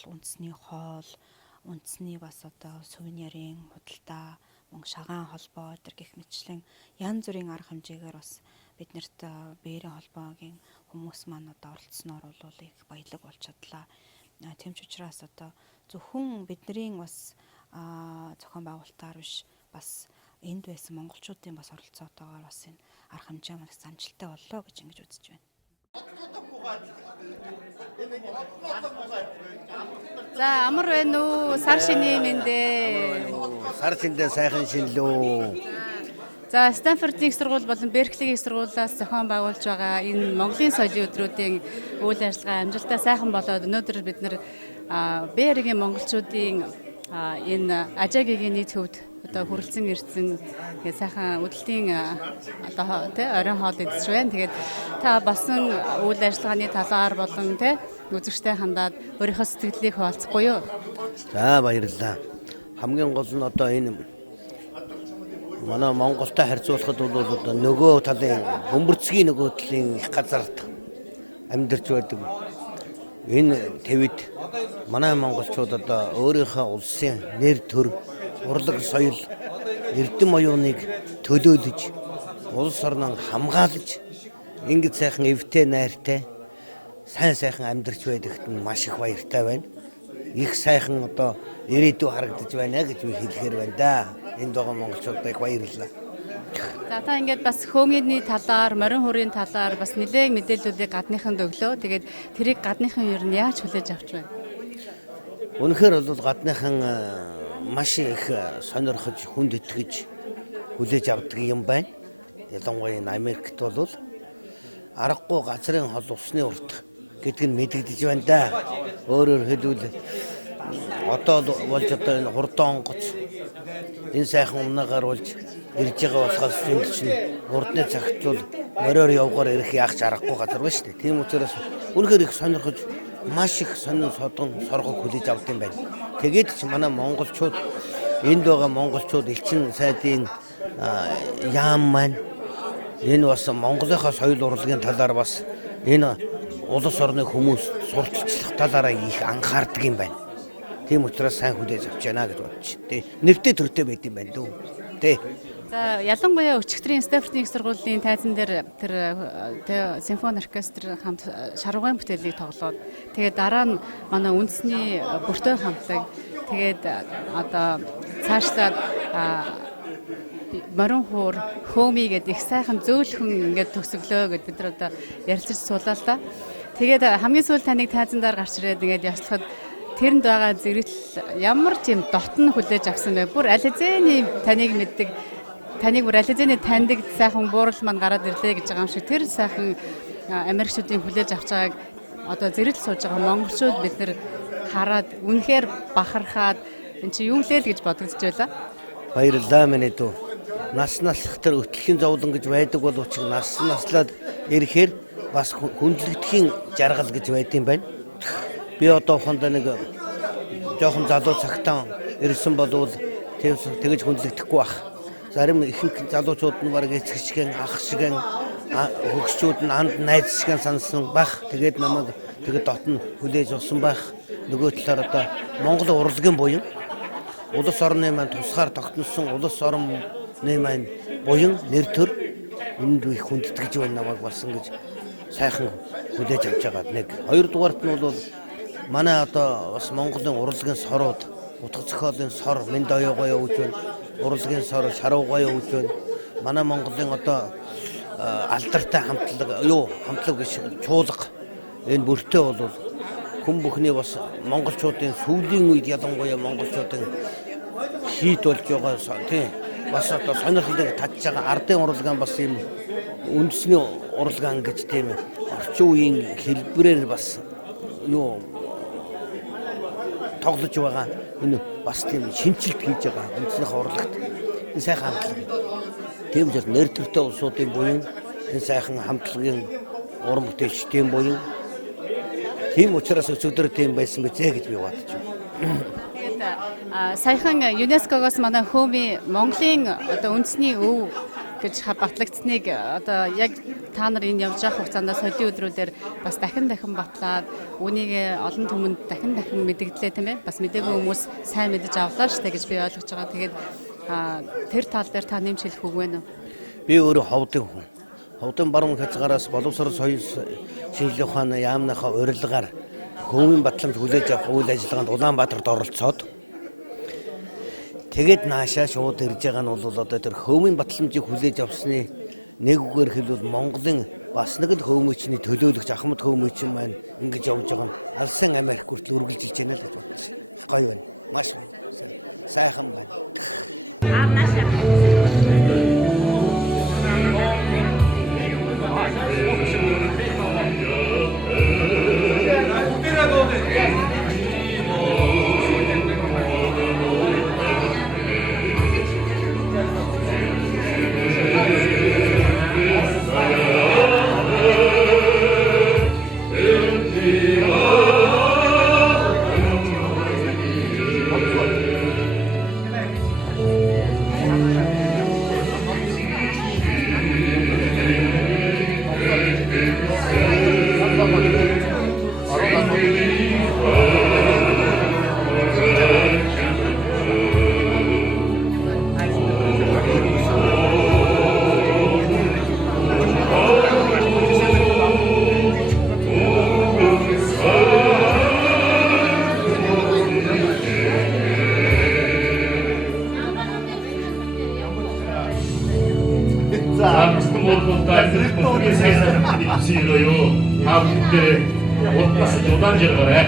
үндэсний бас одоо сувенирийн худалдаа, мөн шагаан холбоо өдр гэх мэтлэн янз бүрийн арга хэмжээгээр бас биднэрт Бээрээ холбоогийн хүмүүс маань одоо оролцсноор бол их баялаг болж чадлаа. Тийм ч учраас одоо зөвхөн бидний бас зохион байгуулалтаар биш бас энд байсан монголчуудын бас оролцоотойгоор бас энэ арга хэмжээ маань амжилттай боллоо гэж ингэж үзэж байна. За амар байна уу? Сар шинийн мэндэ. Сар шиндээ сайхан шинлүү. За Стэнфордын их сургууль болон Берклийн их сургуулиас зохион байгуулж байгаа энэ Монголын соёлын өдрүүдийн үйл ажиллагаа амжилттай сайхан болоод өнөөдөр бид нэр Бээригийн монголчуудын энэ Ажаагийн нийт хөвд одоо хүрэлцэн ирсэн тэгээд сайхан өдөлтийн одоо тий оройн хоол идэж байна. Тэгээд та болсон үйл ажиллагааны талаар болон тий үзэгчтэй хандаад өөрийнхөө сэтгэлийг хуваалцахгүй юу? За баярлалаа. Хамгийн гол нь одоо энэ манай Монголтой харьцуулахад бол одоо нөгөө талын бөмбөрцгийн нөгөө талын их газарт амьдарч байдаг. Энэ тэвид манай монголчууд одоо өөрийнхөө улсын нэр төр, урлаг соёл, эрдэм оюуныг төлөөлөж, улс орноо хамгаалж, ингэж сайхан эвтэй найртай сайн сайхан амьдарч байдагт нь маш их баяртай байна. Их сайхан одоо ирээдүй харагдаж байна гэж би хэлэхээр байна да. Энд байгаа монголчуудыг баярлалаа. За та ингээд бас хөөмийн талаар, морин хүрийн талаар бас нэлээд мэдээллүүдийг гадныханд өглөө. Тэгээд тэрийг гадныхан ер нь яаж хүлээж авч байна? Үнэхээр бол гадныхан маш их сонирхож, хүнд итгэж хүлээж авдаг юм байна. Ялангуяа энэ Америкт бол аргагүй газрын хол усны урт гэдэг нь мэдэгдэж байна да. Өөрөөр хэлбэл одоо болж одоо энэ хурдан онгоц энэ сайхан умнаагаар болж ирж байгаа болохоос энэ чинь урдны цагт бол мориор явгаар ирэх яахч аргагүй газар байна шүү дээ. Тийм учраас үнэхээр их сонирхож маш их сонин содон соргог хүлээж авдаг юм байна. Тэгээд ч манай монголчууд энд байгаа монголчууд элчин сайдын яам маань энэ бас Монголынхаа соёл урлагийн талаар бас энэ улс орны хүмүүс сурталчлах талаараа их анхаардаг юм байна. Тийм учраас сайн хүлээж авч яана гэж бодож тий. Нэртэй төртэй байд юм байна дүү. Тий. За ялангуяа өчигдрийн Стэнфордын их сургуулийн тайзан дээр тэр симфони оркестр хамт шаргуун бүтээлийг тоглоод тэгээд дараа нь манай үндэсний бүртөө хамтлаг тэгээд одоо цаашлаад морин хуур хөөми гэдэг их сайхан зөөлхөн ингээд төгсөглөө гэд бид нар одоо ярилцаж суулаа л да. Тэгээд хамгийн сүүлд таныг тайзандаар гарч ирээд ингээд явслахад тэрэнд байгаа зэрэгтэл ямар тийм дотн хүлээж авсан бэ? Бүр ализений таныг мэддэг, таныг бүр ализений таньдаг сайхан буурал маань гараад ирлээ гэж байгаа юм шиг тэр сайхан Америкчуудын хүлээж авч байгааг одоо зэрэгтэл сууж байгаа монголчууд бид нар хараад үнэхээр бахархаад эн чи юу лээ л гэж бодогдож байлаа. Баярлалаа минь дүү. Нас наслахтар өтлөхийн зовлон гэж байдаг бол учраас нас наслаад ирэхээр бас хүндлэгдэхийн жаргал гэж байд юм байна. Би одоо хондоо нэг жоохон залуу цагтаа ирсэн болвол тэгэж хүндлэгдэхгүй бах. Зарим ихэнх залуучууд нь баг эцэгчгэн, ах шигэн, хөгсчүүд нь анд найз шигэн сансан бах. Тэгээд намайг тэгээд дотн хүлээж авсан бах. Нөгөө талаар одоо Монгол урлагийн буян улс орны маань тусгаар тогтносон улс орны маань буян нэр төр энд их хүндэтгэж байна намайг бас ингэж сайхан хүлээж авч байгаа. Нэг хоёрдугаарт нь бол манай одоо бас Монголын урлагийн сорууд, утга зохиолын сор, мэнд оёогоо явуулж байна. Урлагийн сор, шаруугаа явуулж байна. Манай Монголын одоо алдартай хамтлаг гэж чуулга энэ бүртээ бол хүн бүхний бас монголчуудын сүүлийн үед ялангуяа монголчуудын хийд болж байгаа тийм бас одоо сонирхлыг татж байгаа ардын урлагаан бас юм үндэсний урлагаан гэж тийм орчин үеийн хэлбэрээр бас тоглож байгаа энэ бас тийм шинжилт хийж байгаа үндэснийхээ урлагт энэ сайхан хамтлаг. Тийм ч нэр төртэй улсуудын буян энэ сайхан хамтлагийн уран бүтээлчдийн буян тийм учраас өчигдөр тийм байсан биз гэж би бодож байна. Тэгээд саяхан ЮНЕСКО-гоос манай хөөми Монголын одоо үндэсний өв гэж батлагдсныг одоо яг та нар энэ явж байгаа хугацаанд соёлын өдрүүдээр бас дахин батлаад үүнийг олон түмэнд дахин мэдэгдлээ тийм ээ. Бас мэдээгүй хүмүүс сайн мэдэж авлаа штэ гэж би ойлгож байгаа. Тэгээд тэр тал дээр та нэмж хэлэх үг вэ? Би өөрөө ховдын хүн. Ховдын баруун хязгаараас боловсрол соёл шинжилгээ ухааны яамныхаа урилгаар хөөмийн батламж хүлээж авах үйл ажиллагаанд Улаанбаатарт оролцоод тэгээд наашаа шууд ирж байгаа нь бол одоо тэр хөөмийн батламжийг хүлээж авсны нэг үгээр хэлбэл Монголын бас нэг л хөөмөчний төлөөлөгч Ахмад хөөмөчин маань ингэж явж байгаа нь алсын Америк хүртэл үргэлжилж байна л гэж бодчих. Гоё байна. Маш сайхан байна. За бусдын уулзалтаа хэрэгтээ сайхан хэлчихъя. Та бүхэндээ уутнаас удаан жаргаарай.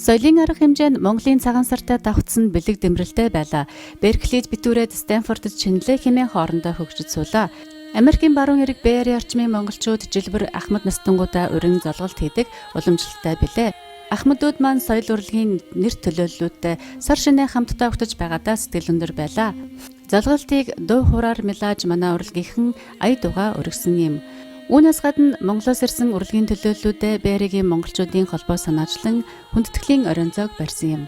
Соёлын арга хэмжээнд Монголын цагаан сартай давхцсан бэлэг дэмрэлтэй байлаа. Берклид битүүрээд Стэнфордд шинэлэг хэмээн хоорондоо хөгжиж суулаа. Америкийн баруун эрэг Бээри орчмын монголчууд жилбэр Ахмад настангуудаа урин золголт хийдэг уламжлалтай билээ. Ахмадууд маань соёл урлагийн нэр төлөөллүүдтэй сар шинэ хамтдаа өгтөж байгаадаа сэтгэл өндөр байлаа. Золголтыг дуу хураар мелаж манай урлагийнхан ая дугаа өргөсөн юм. Үүнээс гадна Монголоос ирсэн урлагийн төлөөллүүдэд Бээригийн монголчуудын холбоо санаачлан хүндэтгэлийн оройнцоог барьсан юм.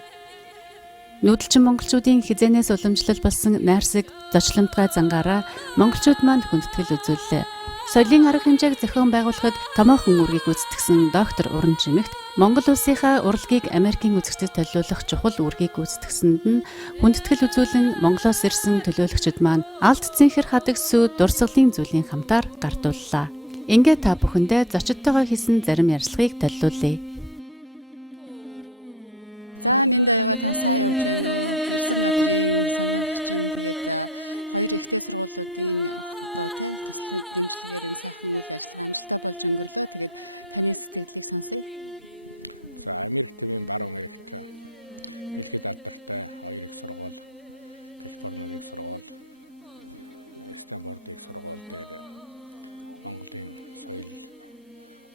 Нүүдэлчин монголчуудын хизээнээс уламжлал болсон найрсаг зочломтгай зангаараа монголчууд маань хүндэтгэл үзүүллээ. Соёлын арга хэмжээг зохион байгуулахад томоохон үргийг гүйцэтгсэн доктор Уран Жимэгт Монгол улсынхаа урлагийг Америкийн үзэгчдэд төлөөлөх чухал үргийг гүйцэтгсэнд нь хүндэтгэл үзүүлэн Монголоос ирсэн төлөөлөгчид маань алт цэнхэр хадаг сүйд дурсгалын зүйлийн хамтаар гартууллаа. Ингээд та бүхэндээ зочдтойгоо хийсэн зарим ярилцлагыг төлөвлөе. За нэнд аяга та сайн явж байна уу? Ирсэн газрын санаа хачин тэгээд хоёр ихтэй сургуулиудын одоо тий туслах дэмжлэгээр энэ сайхан үйл ажиллагаа амжилттай болж өнгөрлөө. Тэгээд таны сэтгэлийг сонсъё. За Америк төвийн баруун эрэгт дэлхийд алдартай хоёр их сургууль, Калифорнигийн сургууль, Стэнфордын сургууль дээр Монголын соёл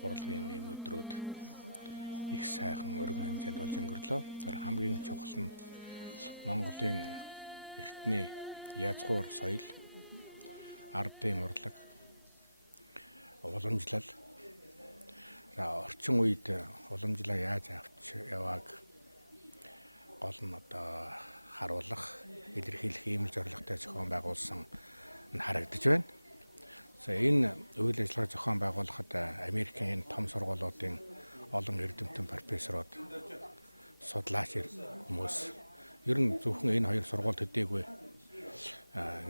урлагийн эм өдрүүд их сайхан өргөн хэмжээнд болж өнгөрлөө. Тэр хамгийн чухал нь Монголын эртний язгуур соёл, ардын урлаг, уламжлал. За орчин үед уламжлаа яаж авч явааг гол нь одоо харуулах, илэрхийлэх ийм л зорилготой зохион байгуулсан нь харагдаж байна. За энэ үйл ажиллагаа зохион байгуулахад Америкийн том сургуулиудын олон эрдэмтэн профессорууд, судлаач хүмүүс ер нь зөвхөн энэ хоёр сургууль төдийгүй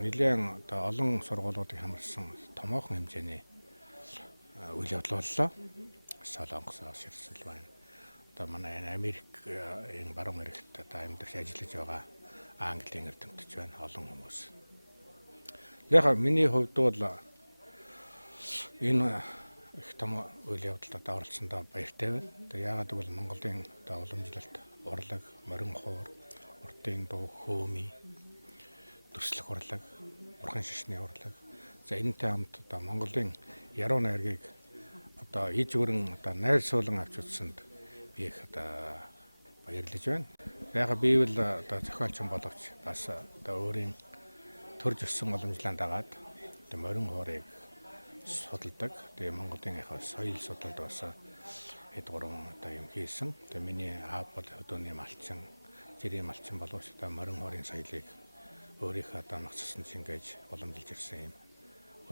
нэлээд одоо олон сургуулиудыг хамарсан томоохон хэмжээний үйл явдал боллоо. Солонгосоос ирсэн байна. Одоо манай Америкийн баруун эрэгт одоо амьдарч ажиллаж байгаа Английн эрдэмтч байна, олон хүмүүс. Яг миний хувьд бол энэ их том үйл явдалд оролцсондоо баяртай байна. Тэгээ яагаад гэвэл Монголын одоо уламжлалт, урлаг, морин хуур, уртын дуу, хөөми, дүрслэх урлаг, урхан шишний урлаг. За энэтэй хамт одоо Монголын яруу найргийг одоо иж өрн одоо найр суулан авч утсанд би их одоо баярлаж байна. Яг бивэл одоо зохиолчин боловч бас одоо өөрийн төрж өссөн уламжлалд дагаад одоо морин хуурыг судалдаг. Тэгээ Монголын яг соёл судалд бас хэд гурван одоо юм хийсэн. Тэгээ миний аав бол өдөөний малчин, жирийн малчин боловч одоо морин хуурын соёлыг өөрийнхөө одоо нөхцөлсөн шингээж уламжилж ирсэн юм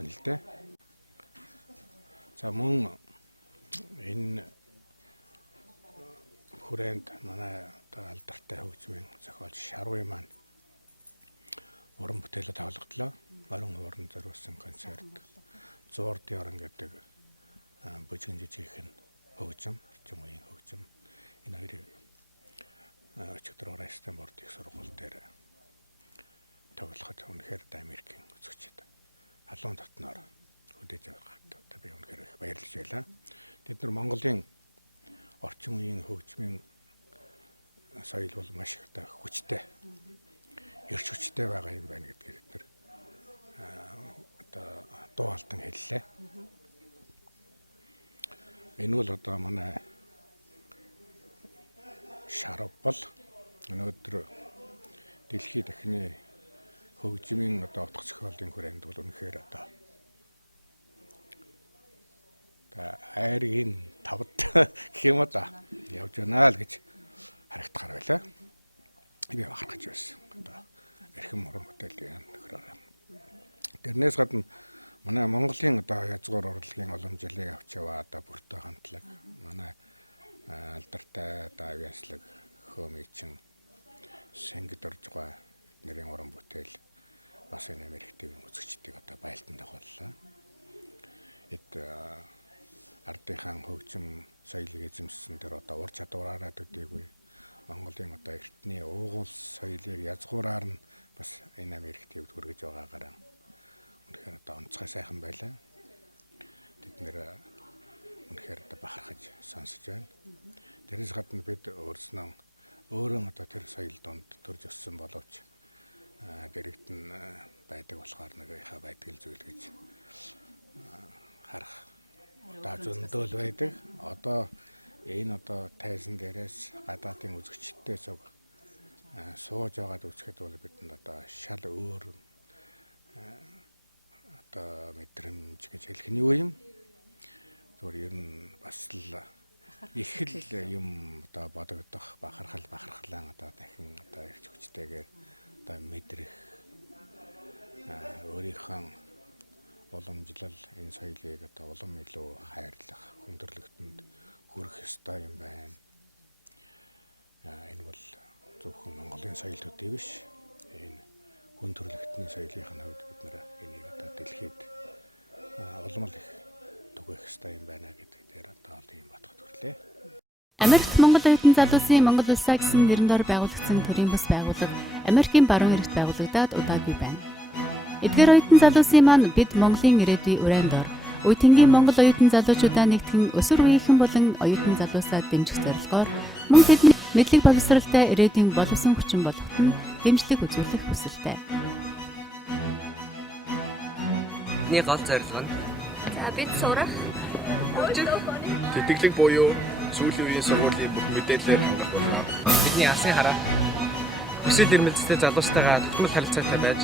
үнэлдэ. За мөн энэ хүрээнд манай одоо алдартай хөгжмийн зохиолч Шарвын маань уран бүтээлд тоглогдлоо. Морин хууранд зориулсан концерт, Зуурдын орон гэдэг бүжгэн жижигхэн хөгжим, орчин үеийн хөгжим. Энэ хоёрыг өчигдөр Стэнфорд их сургууль дээр тоглоход үнэхээр Америкийн үзэгчид халуун дотноор хүлээж авахад би үнэхээр их баярлаж байлаа. Тэд нар Монголын орчин үеийн хөгжмийн соёл бол маш их хүчтэй, эрч хүчтэй байгаа юм байна гэдгээр бид нар одоо дуу алдан хэллээ. Энэ бол одоо манай Шарв бол өнөөдөр дэлхийд дахны хөгжмийн одоо утга зохиолын хүрээнд бол үнэхээр одоо айргийн тавд гэх юм да явж байна л гэж харагдахаар байлаа. Би бахархаж байсан. Одоо эрхэм уран бүтээлийн тохироо. Тэрнээс гадна манай Монголын одоо язгуур урлагийн уламжлалыг авч яваа одоо бүртөө хамтлаг манай алдартай одоо авьяаслаг хөөмичин сэнгд орж байгаа эднэрийн уран бүтээл бас энэ Америк төвийн үзэгчдийг одоо байлдан дагууллаа. Эд ардынхаа хөгжим соёлыг эзэмшсэн тэр одоо ур чадвараараа төдийгүй Монголын одоо эртний уугуул соёлыг язгуураар нь бас энэ Америкт хүргэж байгаагаараа үнэхээр одоо онцгой сайхан байлаа. Бид нэр үнэхээр одоо бахархаж сонсож байна. Тэрээс гадна бид өөрөө одоо тэр соёл донд төрж өссөн боловч дэрэгдэн байдаг болохоор нэгийнхаа байдгал зүйл гэж харах одоо зөндөөл байдаг. Одоо энэ одоо тайзан дээрээс гадаадын үзэгчдтэй цуг сууж байгаад үзэхэд бол бидэнд одоо шал өөр одоо мэдрэмж гэж хэлэх нь юу юм? Зүгээр ер нь бас л их л юм одоо бодогдох бахархлаа одоо дахин одоо ирч хүчтэйгээр одоо мэдрэх өөрийнхөө уламжлал энэ соёлыг одоо улам илүү хайрлах хүндрэлтэнд хүрэх ёстой юм байна. Энэ бол зөвхөн Монголын соёл төдий биш. Энэ хүндрэлтний соёлын хувьд бид нэр энийг одоо дэлхийд улам их түгэх ёстой юм байна гэдэг дээр одоо ийм бодоход хүрлээ. Америкт Монгол оюутан залуусын Монгол улсаа гэсэн нэрэн дор байгуулагдсан төрийн бас байгууллага Америкийн баруун эрэгт байгуулагдаад удаагүй байна. Эдгээр оюутан залуусын маань бид Монголын ирээдүйн уран дор үе тэнгийн Монгол оюутан залуучуудаа нэгтгэн өсвөр үеийнхэн болон оюутан залуусаа дэмжих зорилгоор мөн тэдний мэдлэг боловсралтай ирээдүйн боловсон хүчин болгоход нь дэмжлэг үзүүлэх хүсэлтэй. Бидний гол зорилго нь бид сурах, тэтгэлэг буюу сүүлийн үеийн сургуулийн бүх мэдээлэлээр хангах болно. Бидний алсын хараа өсөл ирмэлцтэй залуустайгаа тогтмол харилцаатай байж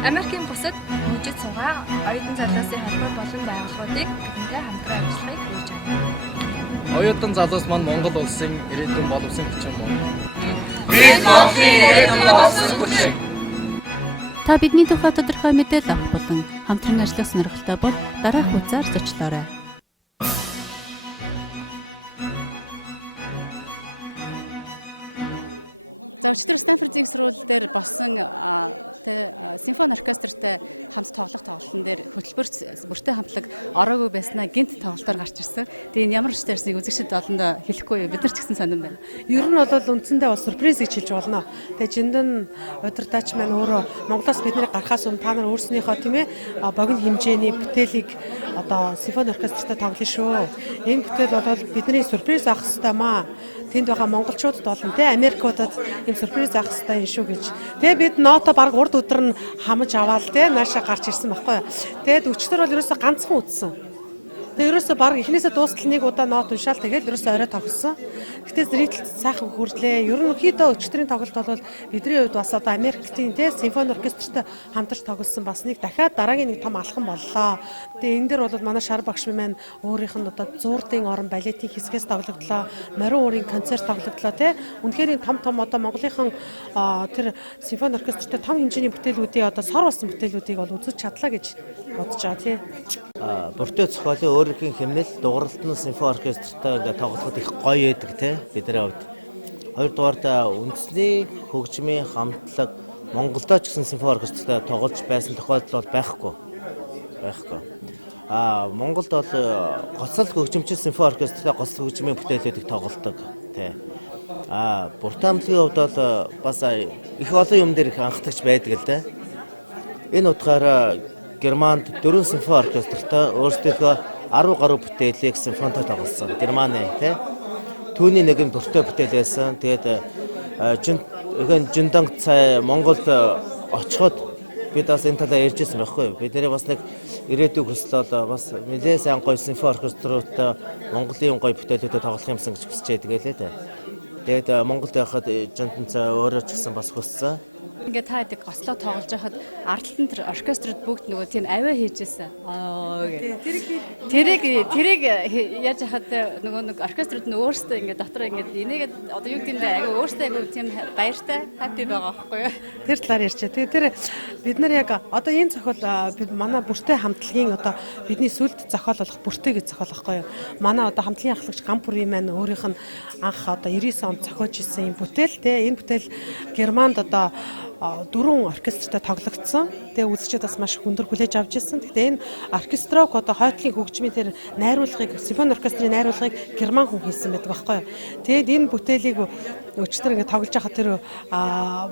Америкийн бусад мужид суугаа оюутан залуусын холбоо болон байгууллагуудыг бидэнтэй хамтран ажиллахыг хүсэж байна. Оюутан залуус маань Монгол улсын ирээдүйн боловсон хүчин болно. Бид Монголын ирээдүйн боловсон хүчин. Та бидний тухай тодорхой мэдээлэл авах болон хамтран ажиллах сонирхолтой бол дараах хуудасаар зочлоорой. За өчигдөр Стэнфордын сургууль дээр болсон симфони оркестртэй хамт тоглолтын дээр хөтөлбөрт бүртээ хамтлаг ороогүй байснаа гинт тоглолтоор гарч ирсэн. Тэгээ энэ ямар ч төрснийг үзэгчид олондоо хэлэхгүй бид нар ч гэсэн сонирн байна. Ер нь бол үндсэндээ бол сюрприз гэж хэлж болно. Тэгээ жиндэн удирдаач маань өөрөө Монголоос бидний гарахаас өмнө та нар өөрснийхөө тийм ээ богино хэмжээний бүтээлийг одоо симфони оркестртэй тоглоно шүү. Энэ бүтээл бол бидний сюрприз авах хэрэгтэй маа. Тэнд байгаа монголчуудад болон тэ Америкуудад ийм сюрприз авах хэрэгтэй юм шүү гэж. Тэгээ бид ноото баг урд өдөр нь хамж аваад тэ наашаа гарч ирсэн байхгүй. Тэгээд өчтөр бол ерөөсө ганцхан үтсэн. Тэгээ ерөөсө баг эхнээсээ дуустал нэг удаа ноот уншаал тэгээд ерөөсө орой тогссон. Гэтэ зрителд сайхан хүрдлээ. Ерөнхийдөө өчтөрийн тоглолт бол бидний хувьд бас одоо Америктийн тэ симфони оркестртэй хамтарч тоглосон бас нэг дахиад дараагийн нэг том алхам боллоо. Тэгээ энэ дээр бол манай шар багш маань өөрийнх нь одоо зуурдын орон балетийн хэсгээс тоглогдлоо. Морин уурын концерт тоглогдлоо тэ. Үнэхээр том одоо Монголынхан тэр симфони оркестртэй том хэмжээний бүтээлүүдийн одоо сор болсон бүтээлүүдийг бол үзэж чадлаа гэж бодож байгаа тий. Бүртээ зохиолын өөрийнхөө хэмнэл дууралтны симфони оркестртай ингээд тоглоход их гоё байдаг те бидний хувьд. Хоёрдугаарт үндэсний хөгжмийн хамтлаг Монголдо ч гэсэн симфони оркестртай тоглож байсан тохиолдол бол байхгүй. Монголд бол гоцлол хөгжимчин симфони оркестртай гоцлол хөгжмийн бүтээлүүдийг тоглодог те. Бүртээ хамтлагийн хувьд бол бас их олон юм дээр их анхдагч байдаг л да. Энэ утгаараа Германд 4 симфони оркестртай өөрсдийнхөө 10 гаруй бүтээлийг симфонитой тоглосон. Германы тий. Түүний нэг нь бүртээ бүтээл байсан. Тэгээд жинданг цай Монголд очиход бид бас энэ талаар ярьжсэн байхгүй. Бидний бас нэг ирээдүйг хүсэл бол бас нэлээд сайн гоё симфони оркеструудтай Монголын гоё бүтээлүүдэд тоглох юмсан гэж хүсэж байдаг лээ дээ. Тэгээд Монголд явахад жиндан цай өөрөө ч гэсэн бас хүссэн. Ингээд та яадаг гоцлоо тоглож байхад ардталтан тэр оркестрт бүгд нөгөө тийм авиа хийжсэн. Тэрийг яаж яхад нөгөө нэг оркестрт нь өөрсдөө ингээд дотор ингээд энийг одоо юу гэдэг нь агай өөрсдөө агай тийм баяртай хаппи байгаа байхгүй юу? Тэр талаар ярьчаа. Тэгээ тэр бид нар яг одоо энэ зохиол манай бүртээ хамтлагийн одоо бидний сүлд зохиол болох бүртээ гэж зохиол байхгүй юу? Манай одоо хамтлагийн ахлагч Гамбүрийн маань өөрийнх нь анх одоо 99 онд зохиож ирсэн юм бүтээл те энэ бүтээл Германд одоо 4 оркестртай тоглогдсон. Тэгээ үзэгчид бас маш хүндэр хүлээж авч ирсэн. Гэхдээ энэ оркестрог одоо хойтлын хөгжмийн тэр найруулгыг, симфони оркестрын найруулгыг герман хүн хийсэн байдаг байхгүй юу. Тэгээд энэ бүтээлийг өчтөр ингээд тоглож байхад тэр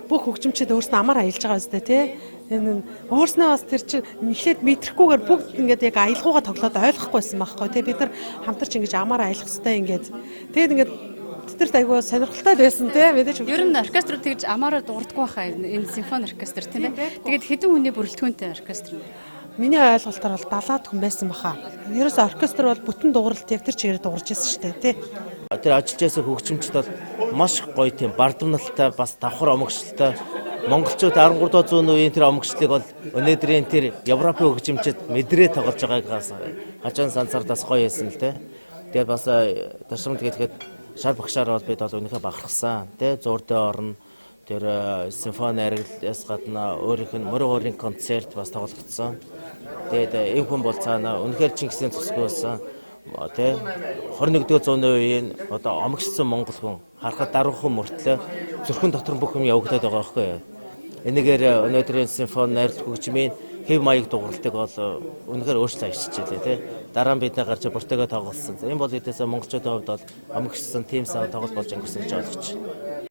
бүх хөгжимчид өөрснөө амар аялж байгаа үстэй тий. Энэ өөрснөө бас тэр чинь эхлээд мэдрэхгүйгээр бүгд ингээд яг аялгаугаа тоглоод ойлгохгүйсэн байхгүй тий. Бид нар хамтарч ингэж амар аялах хэвээр ингээд тэгээд ингээд тэдэрт айгүй сонирхолтой байсан тий. Мэдээж ер нь оркестр тэгж амаараа дуурдаггүй байхаа энэ симфони оркестр тийм ээ. Тэгээд хэдэн хүний бүрэлдэхүүнтэй оркестр юм. Миний ойлголтоор бол 70-аад хүн байсан баха. Ерөөсөө оркестр бол бүтэн дууралт яг тэр чигээр дуурж ирсэн шүү дээ тий. Тэр ажиллаж байсан хөгжимчд бол маш гоё тийм бардамналтай бас давхар омогшлолтой монголчууд 13 дугаар зууны үеийн тэр омогшлыг бол өнөөдрийн тэр Европын хөгжимчд мэдрээ тоглож байгаагаас хажуун сансардаас гоё байсан л дээ. Тэгээд бас ташрамд хэлэхэд шар багшаар бол бид бол үнэхээр бахархсан тий. Зурдээ орно тэр симфони арилгаас гадна өөрийнх нь мөрөн өөрийн концерт бас тоглогдсон. Тэгээд энэ хүн бол цаана үнэхээр Чингисийн цусгүй байсан. Тэ 21-р зууны үеийн одоо омогшсон монгол хүн харахад даруухан мөртлөө зүрхэн дотор бүх юм явагдаад байгаа байхгүй юу. Энэгээр өнөөдрийн симфони найруулга хөгжмийн хэв маяг дууралтыг бол үнэхээр өөрчлөлт авчижээ тий. Дараа нь бидний гарч бүртэйгээ тоглосон. Энэ бол эдээсээ монголчуудын хувьд бол омогшсон тим сав тоглолт болж өнгөрсөн гэж ойлгож байна.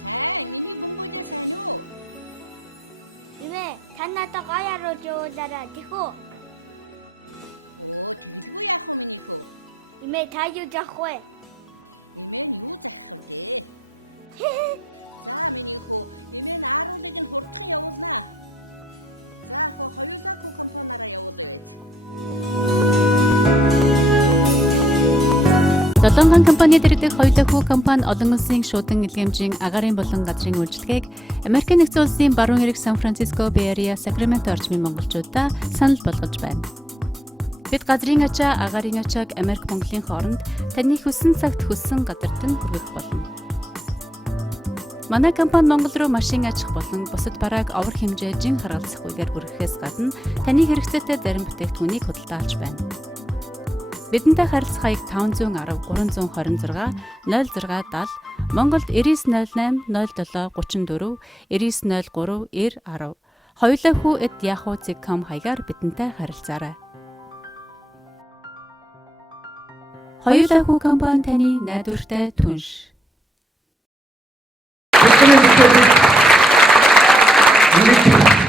Сайн, миний бөмбөжөө сайн уу? Оо, тэгэлгүй яах вэ миний хөө? Эмээ нь юу захих вэ? За миний хөө, эмээ нь ааруулыг нь хурдхан явуулнаа. За хөө хоёулаа хөө компаниараа явуулъя. Долонгон компани дэргэдэх хоёулаа хүү компани олон улсын шуудан илгээмжийн агаарын болон газрын үйлчилгээг Америк нэгдсэн улсын баруун эрэг Сан Франциско, Бэй Ариа, Сакраменто орчмын монголчуудаа санал болгож байна. Бид газрын ачаа, агаарын ачааг Америк Монголын хооронд таны хүссэн цагт хүссэн газарт нь хүргэх болно. Манай компани Монгол руу машин ачих болон бусад барааг овор хэмжээ жин харгалзахгүйгээр хүргэхээс гадна таны хэрэгцээтэй зарим бүтээгдэхүүнийг худалдаалж байна. Бидэнтэй харилцах хаяг 510 326 0670 Монголд 9908 07 34 9903 9010 hoyulahoo@yahoo.com хаягаар бидэнтэй харилцаарай. Хоёулаа компани таны найдвартай түнш.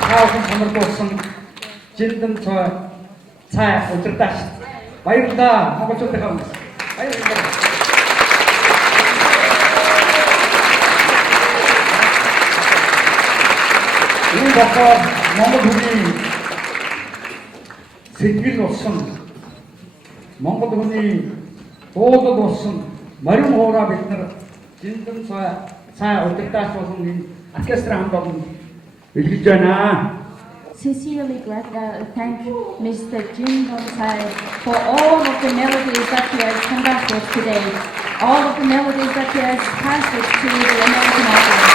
Хаахан сонирхолтой жиндэн цай удирдаач. Баярлалаа монголчуудаа хамт. Баярлалаа. Энэ бохоо Монгол хүний сэтгэл болсон Монгол хүний дуулал болсон морин хоороо бид нар жиндэн цай удирдаач болон оркестр хамт олон бэлгэж байна. Sincerely thank Mr. Jin Dong-sai for all of the melodies that he has conducted today, all of the melodies that he has passed to the American audience.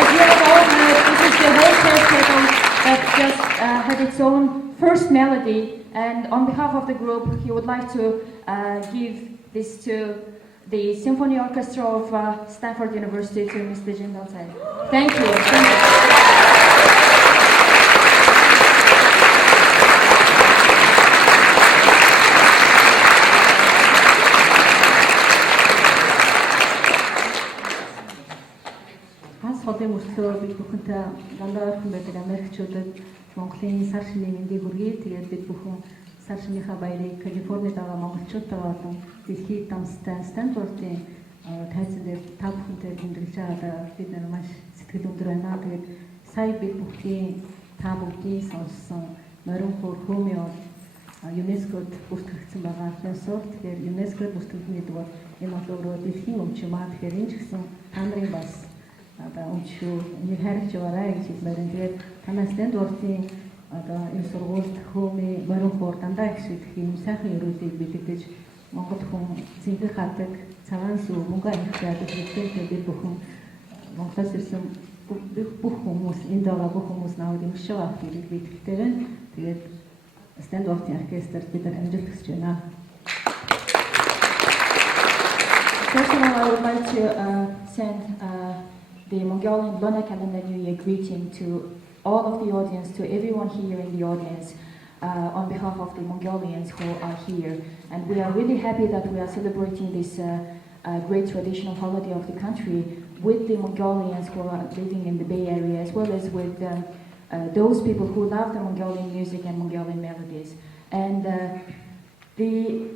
As you have all heard, this is the whole table that just had its own first melody. And on behalf of the group, he would like to give this to the Symphony Orchestra of Stanford University, to Mr. Jin Dong-sai. Thank you. Хас холын мөртлөө бид бүхэнтэй дандаа орхон байдаг Америкчуудад Монголын сар шинийн мэндийг хүргэе. Тэгээд бид бүхэн сар шинийхаа баярыг Калифорнид байгаа монголчуудаа болон дэлхийд дамстай Стэнфордын тайзан дээр та бүхэнтэй тэмдэглэж байгаа бид нар маш сэтгэл өндөр байна. Тэгээд сая бид бүхний та бүгдийн сонссон морин хуур хөөмийн ЮНЕСКОд бүртгэгдсэн байгаа. Тэгэхээр ЮНЕСКОд бүртгэгдсэн гэдэг бол энэ бол өөрөө дэлхийн өмч юм аа. Тэгэхээр энэ ч гэсэн та нарын бас өмчөө энийг харьж яваарай гэж хэлмээр байна. Тэгээд танаас Стэнфордын энэ сургуульд хөөмийн морин хуур дандаа их шийдэх юм сайхан өрөөлийг бэлэгдэж Монгол хүн цэнгэр хадаг цагаан сүү мөнгө амиртай яадаг хэрэгтэй. Бид бүхэн Монголоос ирсэн бүх хүмүүс энд байгаа бүх хүмүүс наваад юм шиг авах хэрэг би итгэлтэй байна. Тэгээд Стэнфордын оркестрт бид нар амжилт хүсэж байна. First of all, I would like to send the Mongolian Lunar Calendar New Year greeting to all of the audience, to everyone here in the audience, on behalf of the Mongolians who are here. And we are really happy that we are celebrating this great traditional holiday of the country with the Mongolians who are living in the Bay Area, as well as with those people who love the Mongolian music and Mongolian melodies. And the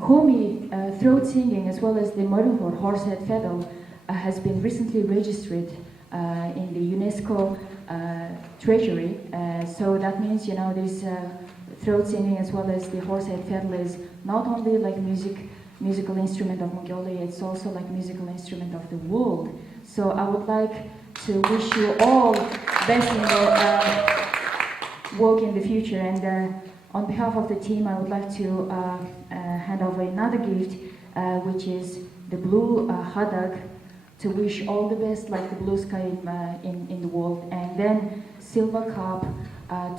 Homi throat singing, as well as the Moringhor horsehead fiddle, has been recently registered in the UNESCO treasury. So that means, you know, this throat singing as well as the horsehead fiddle is not only like musical instrument of Mongolia, it's also like musical instrument of the world. So I would like to wish you all best in your work in the future. And on behalf of the team, I would like to hand over another gift, which is the blue hadag, to wish all the best, like the blue sky in the world. And then silver cup,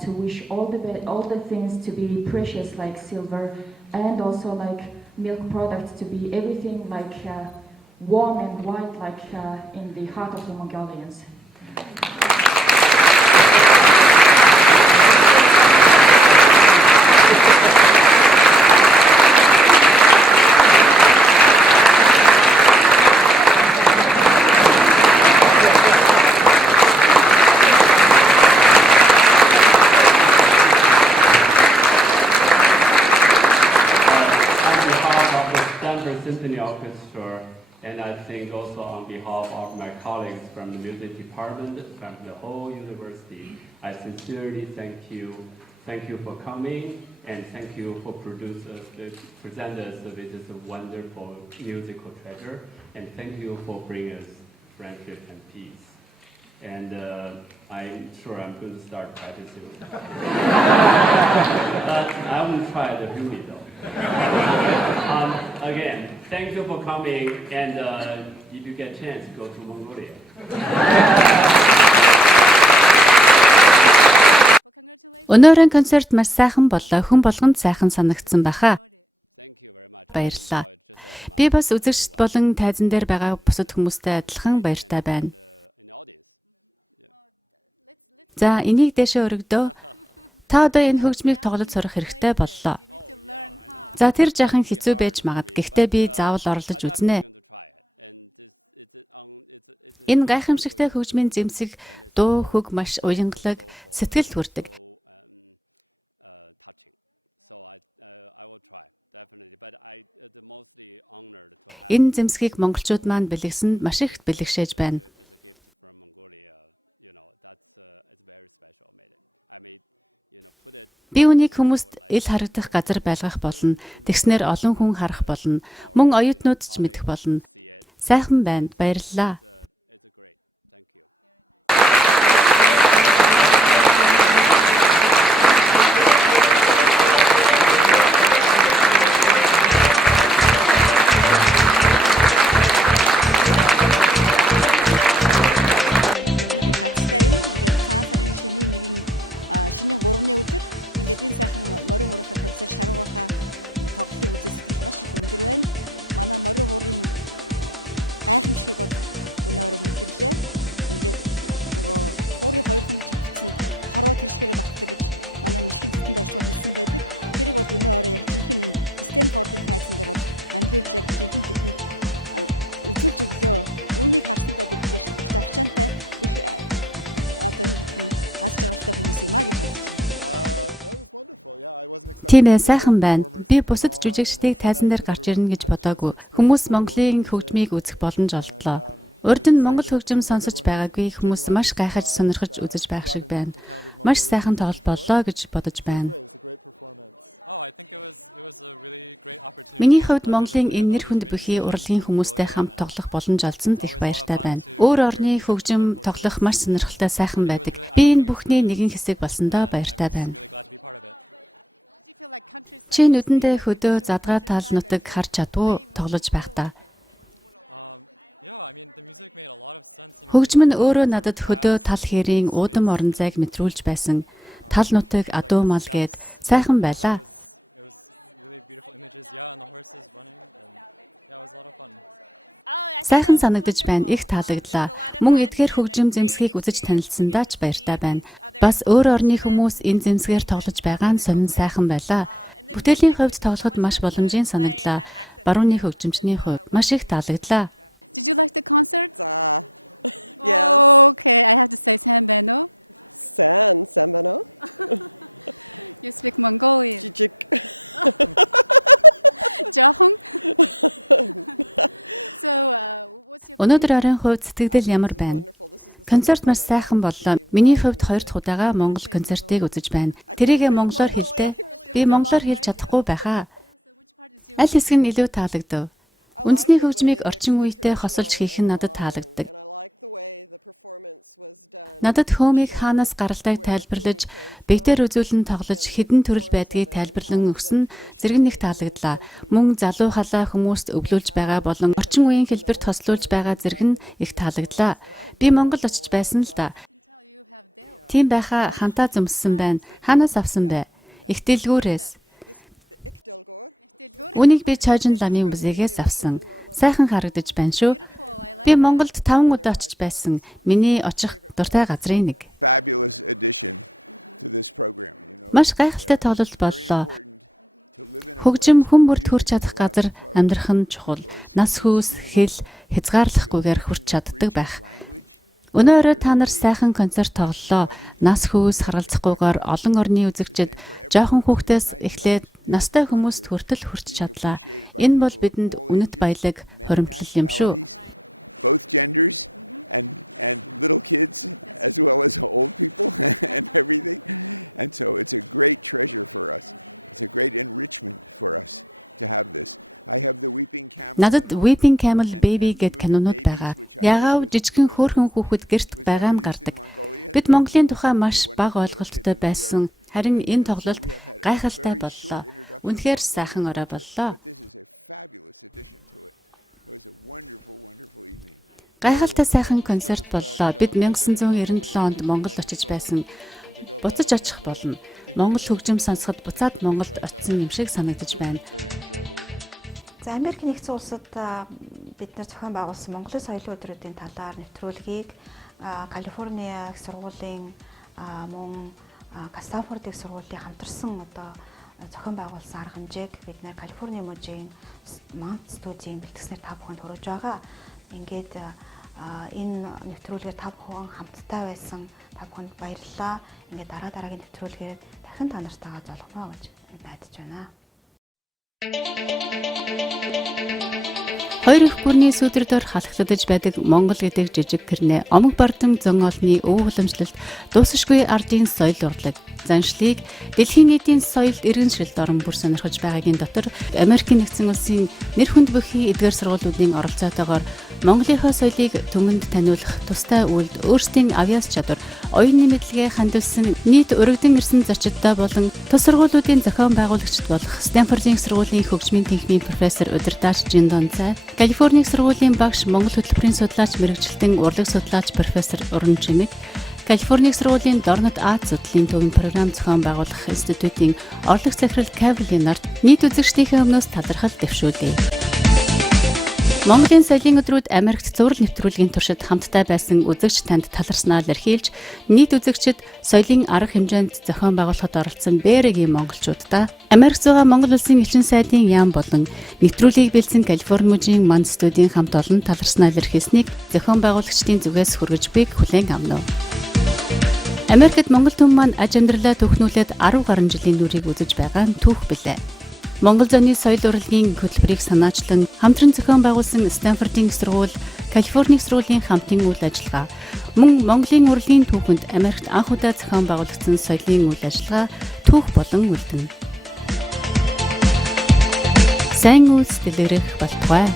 to wish all the things to be precious like silver, and also like milk products to be everything like warm and white like in the heart of the Mongolians. Symphony Orchestra, and I think also on behalf of my colleagues from the music department, from the whole university, I sincerely thank you. Thank you for coming, and thank you for present us with this wonderful musical treasure, and thank you for bringing us friendship and peace. And I'm sure I'm going to start practicing. But I will try the beauty though. Again, thank you for coming, and if you get a chance, go to Mongolia. Өнөөдрийн концерт маш сайхан боллоо. Хүн болгонд сайхан санагдсан баха. Баярлалаа. Би бас үзэгчд болон тайзан дээр байгаа бусад хүмүүстэй адилхан баяртай байна. За, энийг дэшээ өргөдөө. Та одоо энэ хөгжмийг тоглож сурах хэрэгтэй боллоо. За, тэр жахан хэцүү байж магад. Гэхдээ би заавал оролдож үзнэ. Энэ гайхамшигтай хөгжмийн зэмсэг, дуу, хөг маш уянгалаг, сэтгэлд хүрдэг. Энэ зэмсгийг монголчууд маань бэлгэсэнд маш их бэлгшээж байна. Би үнийг хүмүүст ил харагдах газар байлгах болно. Тэгснээр олон хүн харах болно. Мөн оюутнууд ч мэдэх болно. Сайхан байна. Баярлалаа. Шинийн 3-ны өдөр ингээд энэ сайхан морин хуурийнхаа концерт шаруугийнхаа тоглолтыг үзэж сэтгэл маш их өндөр байна. Манай морин хуурын гайхамшигыг бол өнөөрөө мэдэрлээ. Ингээд нөгөө хуурын хоёр хүн чавцсан хороо тэршгээр багтдаг гэж манай мишгийн цэцэнд оршуу хэлсэн байдаг. Тэрийг бол өнөөрөө яг жинхэнэ Стэнфордын тайзан дээр бол амлуулж яг жинхэнэ тэхэнд үзүүлж өглөө. Үүнийг харсандаа бид их тавчаантай их одоо аз жаргалтай хүмүүс юм а гэж бодож байна. Тийм ээ, сайхан байна. Би бусад жүжигчдийг тайзан дээр гарч ирнэ гэж бодоогүй. Хүмүүс Монголын хөгжмийг үзэх боломж олдлоо. Урд нь Монгол хөгжим сонсож байгаагүй хүмүүс маш гайхаж сонирхож үзэж байх шиг байна. Маш сайхан тоглолт боллоо гэж бодож байна. Миний хувьд Монголын энэ нэр хүнд бүхий урлагийн хүмүүстэй хамт тоглох боломж олдсонд их баяртай байна. Өөр орны хөгжим тоглох маш сонирхолтой сайхан байдаг. Би энэ бүхний нэгэн хэсэг болсондоо баяртай байна. Чи нүдэндээ хөдөө задгаа тал нутаг харж чадгүй тоглож байхдаа. Хөгжим нь өөрөө надад хөдөө тал хэрийн уудам орон зайг мэдрүүлж байсан. Тал нутаг адуу мал гээд сайхан байлаа. Сайхан санагдаж байна. Их таалагдлаа. Мөн эдгээр хөгжим зэмсгийг үзэж танилцсандаа ч баяртай байна. Бас өөр орны хүмүүс энэ зэмсгээр тоглож байгаа нь сонин сайхан байлаа. Бүтээлийн хувьд тоглоход маш боломжийн санагдлаа. Барууны хөгжимчний хувьд маш их таалагдлаа. Did you like the concert? Yes. Okay, I have to say Sanbano. Sanbano. You speak Mongolian. Jijik. Jahong. So, Өнөөдөр арын хувьд сэтгэл ямар байна? Концерт маш сайхан боллоо. Миний хувьд 2 дахь удаага Монгол концертыг үзэж байна. Тэрийг монголоор хэлдэг. Би монголоор хэлж чадахгүй байхаа. Аль хэсэг нь илүү таалагдав? Үндэсний хөгжмийг орчин үетэй хосолж хийх нь надад таалагддаг. Надад хөөмийг хаанаас гаралтайг тайлбарлаж, бэгдээр үзүүлэн тоглож хэдэн төрөл байдгийг тайлбарлан өгсөн зэрэг нэг таалагдлаа. Мөн залуу халаа хүмүүст өвлүүлж байгаа болон орчин үеийн хэлбэрт хослуулж байгаа зэрэг нь их таалагдлаа. Би Монгол очиж байсан л да. Тийм байхаа хантаа зөмссөн байна. Хаанаас авсан бэ? Их дэлгүүрээс. Үнийг би Чажин ланы музейгээс авсан. Сайхан харагдаж байна шүү. Би Монголд 5 удаа очиж байсан. Миний очих дуртай газрын нэг. Маш гайхалтай тоглолт боллоо. Хөгжим хүн бүрд хүрч чадах газар амьдрах нь чухал. Нас хүүс, хэл хязгаарлахгүйгээр хүрч чаддаг байх. Өнөөдөр та нар сайхан концерт тоглолоо. Нас хүүс харгалзахгүйгээр олон орны үзэгчид жоохон хүүхдээс эхлээд настай хүмүүст хүртэл хүрч чадлаа. Энэ бол бидэнд үнэт баялаг хуримтлал юм шүү. Both genders and little kids as well as old people and everything. And so it's a great treasure for us. It's a great enrichment for us to have this. I have the Weeping Camel. Надад Weeping Camel Baby гэд кинонууд байгаа. Ягаав жижигхэн хөөрхөн хүүхэд гэрт байгаам гардаг. Бид Монголын тухай маш бага ойлголттой байсан. Харин энэ тоглолт гайхалтай боллоо. Үнэхээр сайхан орой боллоо. Гайхалтай сайхан концерт боллоо. Бид 1997 онд Монгол очиж байсан. Буцаж очих болно. Монгол хөгжим сонсоход буцаад Монголд очсон юм шиг санагдаж байна. За Америк нэгдсэн улсад бид нар зохион байгуулсан Монголын соёлын өдрүүдийн талаар нэвтрүүлгийг Калифорни их сургуулийн мөн Стэнфорд их сургуулийн хамтарсан зохион байгуулсан арга хэмжээг бид нэр Калифорни мужийн Mount студийн бэлтгэснээр та бүхэнд хүргэж байгаа. Ингээд энэ нэвтрүүлгээр та бүхэн хамтдаа байсан. Та бүхэнд баярлалаа. Ингээд дараагийн нэвтрүүлгээр дахин та нартайгаа золгоно гэж найдаж байна. 2 их бүрний сүдэр дор халахлагдаж байдаг Монгол гэдэг жижиг гэрнээ омог бардам зөн олны өв уламжлалт дуусшгүй ардын соёл урлаг заншлыг дэлхийн нийтийн соёлд иргэншилд орон бүр сонирхож байгаагийн дотор Америкийн нэгдсэн улсын нэр хүнд бүхий эдгээр сургуулиудын оролцоотойгоор Монголынхоо соёлыг түмэнд таниулах тустай үйлд өөрсдийн авьяас чадвар, оюуны мэдлэгээ хандивсан нийт өргөдөн ирсэн зочдтой болон тус сургуулиудын зохион байгуулагчид болох Стэнфордын сургуулийн хөгжмийн тэнхимийн профессор удирдаач Жиндон Цай, Калифорни сургуулийн багш Монгол хөтөлбөрийн судлаач мэрэгчлэн урлаг судлаач профессор Уран Чимэг, Калифорни сургуулийн Дорнот Арт судлалын төвийн програм зохион байгуулах институтын орлог захирал Кавлин нарт нийт үзэгчдийнхээ өмнөөс талархал дэвшүүлье. Монголын соёлын өдрүүд Америкт зураг нэвтрүүлгийн туршид хамтдаа байсан үзэгч танд таларснаа илэрхийлж, нийт үзэгчид соёлын арга хэмжээнд зохион байгуулахад оролцсон Бээрэгийн монголчуудаа Америкт байгаа Монгол улсын элчин сайдын яам болон нэвтрүүлгийг бэлдсэн Калифорни мужийн Mount студийн хамт олон таларснаа илэрхийлсэнийг зохион байгуулагчдын зүгээс хүргэж буйг хүлээн авна. Америкт Монгол түмэн маань аж амьдралаа түүхнүүлээд 10 гаруй жилийн нүрийг үзэж байгаа нь түүх билээ. Монгол зөний соёл урлагийн хөтөлбөрийг санаачлан хамтран зохион байгуулсан Стэнфордын сургууль, Калифорни сургуулийн хамтын үйл ажиллагаа, мөн Монголын урлагийн түүхэнд Америкт анх удаа зохион байгуулагдсан соёлын үйл ажиллагаа түүх болон үлдэнэ. Сайн үйлс дэлгэрэх болтугай.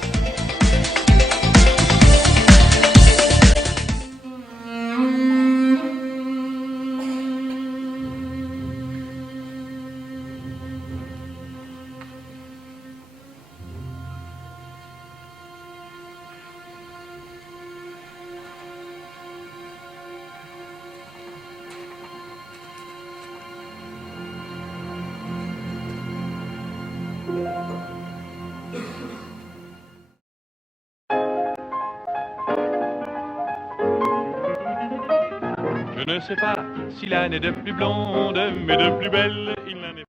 Je ne sais pas si l'âne est de plus blonde, mais de plus belle, il n'en est